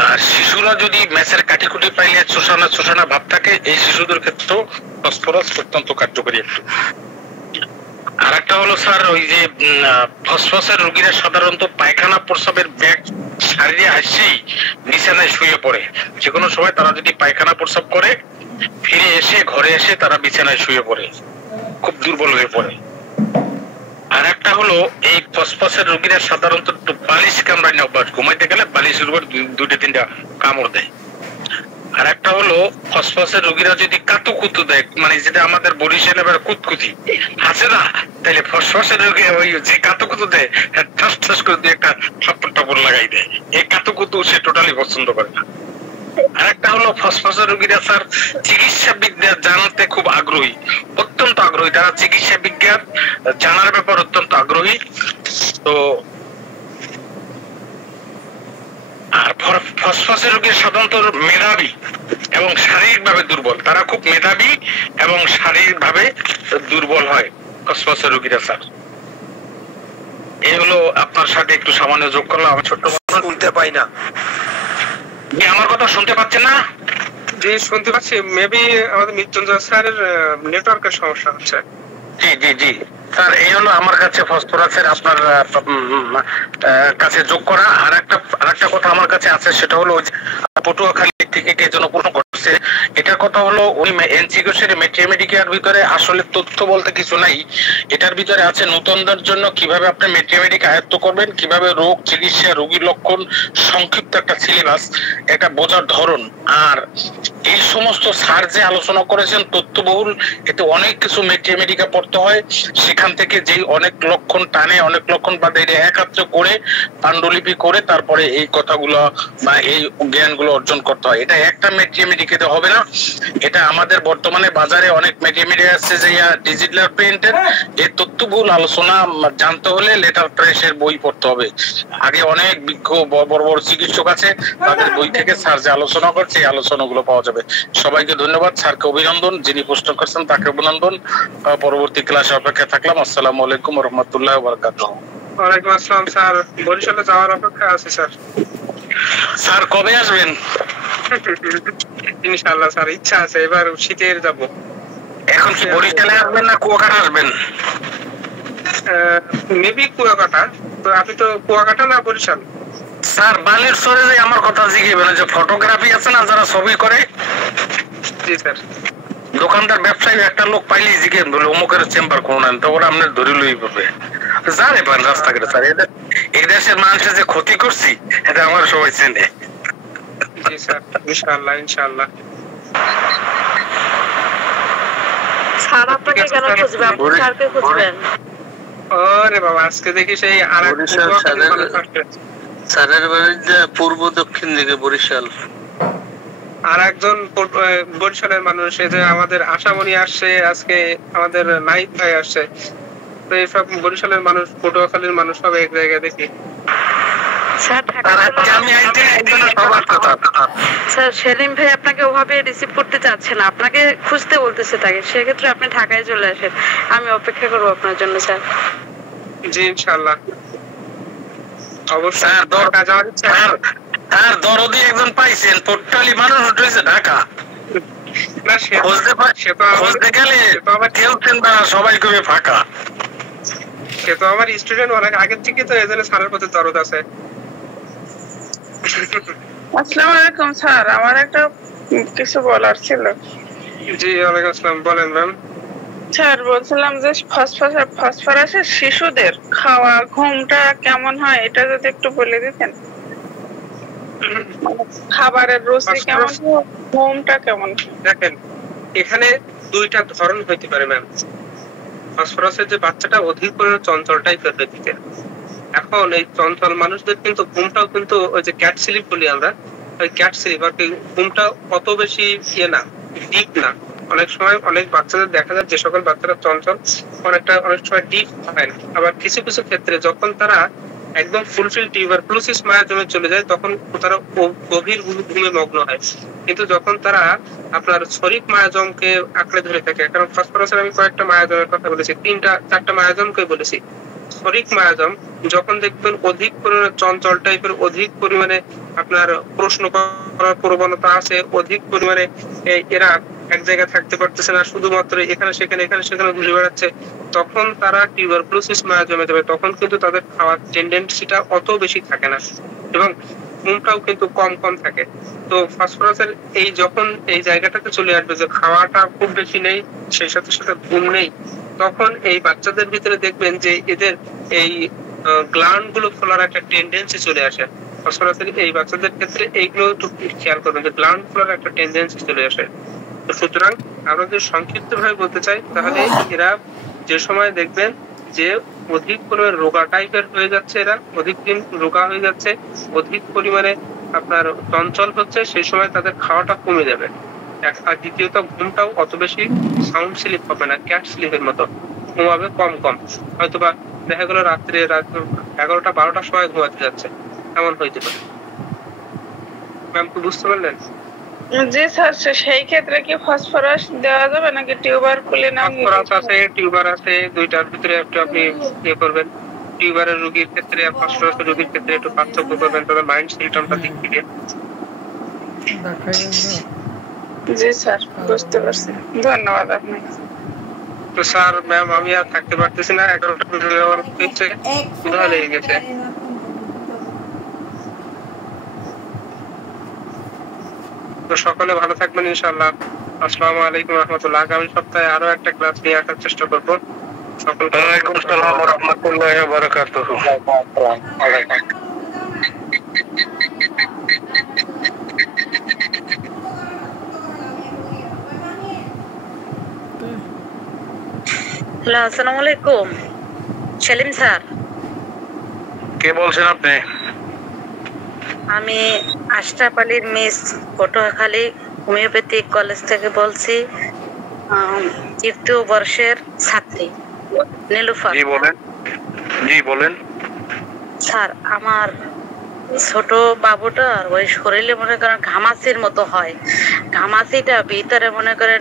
আর শিশুরা যদি মেসের কাঠি কুটি পাইলে চোষানা ভাব থাকে, এই শিশুদের ক্ষেত্রেও ফসফরাস অত্যন্ত কার্যকরী একটু। আর একটা হলো স্যার, ওই যে ফসফরাসের রোগীরা সাধারণত পায়খানা প্রস্রাবের ব্যাগ সারিয়ে আসেই বিছানায় শুয়ে পড়ে। যে কোনো সময় তারা যদি পায়খানা প্রস্রাব করে, ফিরে এসে ঘরে এসে তারা বিছানায় শুয়ে পড়ে, খুব দুর্বল হয়ে পড়ে। আর একটা হলো এই ফসফরাসের রোগীরা সাধারণত বালিশ কামড়ায় অভ্যাস, ঘুমাইতে গেলে বালিশের উপর 2-3টা কামড় দেয়। আর একটা হলো ফসফরাসের রোগীরা যদি কাতুকুতু দেয়, মানে যেটা আমাদের বরিশালে আবার কুতকুতি আছে না, তাহলে ফসফরাসের রোগী ওই যে কাতুকুতু দেয়, ঠাস ঠাস করে দিয়ে একটা থাপ্পড় লাগাই দেয়। এই কাতুকুতু সে টোটালি পছন্দ করে না। আরেকটা হলো ফসফরাসের রোগীরা স্যার চিকিৎসা বিজ্ঞান জানতে খুব আগ্রহী, অত্যন্ত আগ্রহী। তারা চিকিৎসা বিজ্ঞান জানার ব্যাপার অত্যন্ত আগ্রহী। তো আর ফসফরাসের রোগী সাধারণত মেধাবী এবং শারীরিকভাবে দুর্বল। তারা খুব মেধাবী এবং শারীরিকভাবে দুর্বল হয় ফসফরাসের রোগীরা স্যার। এই হলো আপনার সাথে একটু সামান্য যোগ করলাম। আমি ছোট্ট শুনতে পাই না। আমার কথা শুনতে পাচ্ছেন না? জি শুনতে পাচ্ছি, মেবি আমাদের মৃত্যুঞ্জয় স্যারের নেটওয়ার্কের সমস্যা হচ্ছে। জি জি জি স্যার, এই হলো আমার কাছে ফসফরাসের আপনার কাছে যোগ করা। আর একটা কথা আমার কাছে আছে, সেটা হলো পটুয়াখালী থেকে কে যেন প্রশ্ন করছে, এটার কথা হলো ওই এনসিকিউর মেট্রিমেডিকের ভিতরে আসলে তথ্য বলতে কিছু নাই। এটার ভিতরে আছে নতুনদের জন্য কিভাবে আপনি মেট্রিমেডিক আয়ত্ত করবেন, কিভাবে রোগ চিকিৎসা, রোগীর লক্ষণ, সংক্ষিপ্ত একটা সিলেবাস, একটা বোঝার ধরন। আর এই সমস্ত স্যার যে আলোচনা করেছেন তথ্যবহুল, এতে অনেক কিছু মেট্রিমেডিকা পড়তে হয়। সেখান থেকে যে অনেক লক্ষণ টানে, অনেক লক্ষণ বাদে একাত্র করে পাণ্ডুলিপি করে তারপরে এই কথাগুলো বা এই জ্ঞানগুলো অর্জন করতে হয়। এটা একটা মেট্রিমেডিকেতে হবে না, এটা আমাদের বর্তমানে বাজারে অনেক মেট্রিমেডিক আসছে যে ডিজিটাল প্রিন্টের। এই তথ্যবহুল আলোচনা জানতে হলে লেটার প্রেসের বই পড়তে হবে। আগে অনেক বিজ্ঞ বড় বড় চিকিৎসক আছে, তাদের বই থেকে স্যার যে আলোচনা করছে এই আলোচনাগুলো পাওয়া যাবে। সবাইকে ধন্যবাদ, স্যারকে অভিনন্দন, যিনি প্রশ্ন করছেন তাকে অভিনন্দন। পরবর্তী ক্লাসে অপেক্ষা থাকলাম। আসসালামু আলাইকুম ওয়া রাহমাতুল্লাহি ওয়া বারাকাতুহু। ওয়ালাইকুম আসসালাম স্যার, বরিশালে যাওয়ার অপেক্ষা আছে স্যার। স্যার কবে আসবেন? ইনশাআল্লাহ স্যার, ইচ্ছা আছে এবার শীতের যাব। এখন কি বরিশালে আসবেন না কুয়াকাটা আসবেন? মেবি কুয়াকাটা। তো আপনি তো কুয়াকাটা না বরিশাল? স্যার বালেশ্বরে যে আমার কথা জিজ্ঞেস, যে ফটোগ্রাফি আছে না যারা ছবি করে, জি স্যার, দোকানদার ব্যবসায়ী একটা লোক পাইলে জিজ্ঞেস বলে অমুকের চেম্বার কোন, তো ওরা আপনার ধরে লই পাবে, জানে পান রাস্তাঘাটে। স্যার এই দেশের মানুষের যে ক্ষতি করছি এটা আমার সবাই চেনে। জি স্যার, ইনশাআল্লাহ ইনশাআল্লাহ। স্যার আপনাকে কেন খুঁজবে, আপনি স্যারকে খুঁজবেন। ওরে বাবা, আজকে দেখি সেই স্যারের বাড়িতে পূর্ব দক্ষিণ দিকে বরিশাল। আর একজন বরিশালের মানুষ, এই যে আমাদের আশামণি আসছে আজকে, আমাদের নাইট ভাই আসছে। তো এইসব বরিশালের মানুষ, পটুয়াখালীর মানুষ সব এক জায়গায় দেখি। স্যার সেলিম ভাই আপনাকে ওভাবে রিসিভ করতে চাচ্ছে না, আপনাকে খুঁজতে বলতেছে তাকে। সেক্ষেত্রে আপনি ঢাকায় চলে আসেন, আমি অপেক্ষা করবো আপনার জন্য স্যার। জি ইনশাআল্লাহ, অবশ্যই। আর দরদি একজন পাইছেন, টোটালি মানুষ উঠেছে ঢাকা। না খুঁজতে গেলে কেউ চিনবে না, সবাই খুবই ফাঁকা। সে তো আমার স্টুডেন্ট অনেক আগের থেকে, তো এই জন্য স্যারের প্রতি দরদ আছে। আসসালামু আলাইকুম স্যার, আমার একটা কিছু বলার ছিল। জি ওয়ালাইকুম আসসালাম, বলেন ম্যাম। স্যার বলছিলাম যে ফসফরাসের শিশুদের খাওয়া ঘুমটা কেমন হয়, এটা যদি একটু বলে দিতেন। খাবারের রুচি কেমন, ঘুমটা কেমন? দেখেন, এখানে দুইটা ধরন হইতে পারে ম্যাম। ফসফরাসের যে বাচ্চাটা অধিক পরিমাণে চঞ্চল টাইপের হইতে, এখন এই চঞ্চল মানুষদের কিন্তু ঘুমটাও কিন্তু ওই যে ক্যাট স্লিপ বলি আমরা, ওই ক্যাট স্লিপ আর কি, ঘুমটা অত বেশি ইয়ে না, ডিপ না। অনেক সময় অনেক বাচ্চাদের দেখা যায় যে সকল বাচ্চারা চঞ্চল অনেক সময় ডিপ হয় না। আবার কিছু কিছু ক্ষেত্রে যখন তারা একদম ফুলফিল টিউবারকুলোসিস মায়াজমে চলে যায় তখন তারা গভীর ঘুমে মগ্ন হয়। কিন্তু যখন তারা আপনার শরীফ মায়াজমকে আঁকড়ে ধরে থাকে, কারণ ফসফরাসের আমি কয়েকটা মায়াজমের কথা বলেছি, 3-4টা মায়াজমকে বলেছি। শরীফ মায়াজম যখন দেখবেন অধিক পরিমাণে চঞ্চল টাইপের, অধিক পরিমাণে আপনার প্রশ্ন করার প্রবণতা আছে, অধিক পরিমাণে এরা এক জায়গায় থাকতে পারতেছে না, শুধুমাত্র এখানে সেখানে ঘুরে বেড়াচ্ছে, তখন তারা টিউবারকুলোসিস মায়াজমে যাবে। তখন কিন্তু তাদের খাওয়ার টেন্ডেন্সিটা অত বেশি থাকে না এবং ঘুমটাও কিন্তু কম থাকে। তো ফসফরাসের যখন এই জায়গাটাতে চলে আসবে যে খাওয়াটা খুব বেশি নেই, সেই সাথে সাথে ঘুম নেই, তখন এই বাচ্চাদের ভিতরে দেখবেন যে এদের এই গ্ল্যান্ড গুলো খোলার একটা টেন্ডেন্সি চলে আসে। ফসফরাসের এই বাচ্চাদের ক্ষেত্রে এইগুলো একটু খেয়াল করবেন যে গ্ল্যান্ড খোলার একটা টেন্ডেন্সি চলে আসে। তো সুতরাং আমরা যদি সংক্ষিপ্ত ভাবে বলতে চাই, তাহলে এরা যে সময় দেখবেন যে অধিক পরিমাণে রোগা টাইপের হয়ে যাচ্ছে, এরা অধিক দিন রোগা হয়ে যাচ্ছে, অধিক পরিমাণে আপনার চঞ্চল হচ্ছে, সেই সময় তাদের খাওয়াটা কমে যাবে। আর দ্বিতীয়ত ঘুমটাও অত বেশি সাউন্ড স্লিপ হবে না, ক্যাট স্লিপের মতো ঘুমাবে কম হয়তোবা দেখা গেল রাত্রে 11টা-12টার সময় ঘুমাতে যাচ্ছে, এমন হইতে পারে। ম্যাম কি বুঝতে পারলেন? জি স্যার, সেই ক্ষেত্রে কি ফসফরাস দেওয়া যাবে নাকি টিউবারকুলিন? ফসফরাস আছে, টিউবার আছে, দুইটার ভিতরে একটু আপনি ইয়ে করবেন। টিউবারের রোগীর ক্ষেত্রে আর ফসফরাসের রোগীর ক্ষেত্রে একটু পার্থক্য করবেন, তবে মাইন্ড সিস্টেমটা দিক থেকে। জি স্যার, বুঝতে পারছি, ধন্যবাদ আপনাকে। তো স্যার ম্যাম আমি আর থাকতে পারতেছি না, 11টা লেগে গেছে। তো সকলে ভালো থাকবেন ইনশাআল্লাহ। আসসালামু আলাইকুম রহমতুল্লাহ। আগামী সপ্তাহে আরো একটা ক্লাস নিয়ে আসার চেষ্টা করবো। সকলকে ওয়ালাইকুম আসসালাম ওয়া রাহমাতুল্লাহি ওয়া বারাকাতুহু। হ্যালো, আসসালামু আলাইকুম সেলিম স্যার। কে বলছেন আপনি? আমি আশরাফ আলীর মিস পটুয়াখালী হোমিওপ্যাথিক কলেজ থেকে বলছি, তৃতীয় বর্ষের ছাত্রী নীলুফার। জি বলেন। জি বলেন। স্যার, আমার ছোট বাবুটার ওই শরীরে মনে করেন ঘামাচির মতো হয়, ঘামাচিটা ভিতরে মনে করেন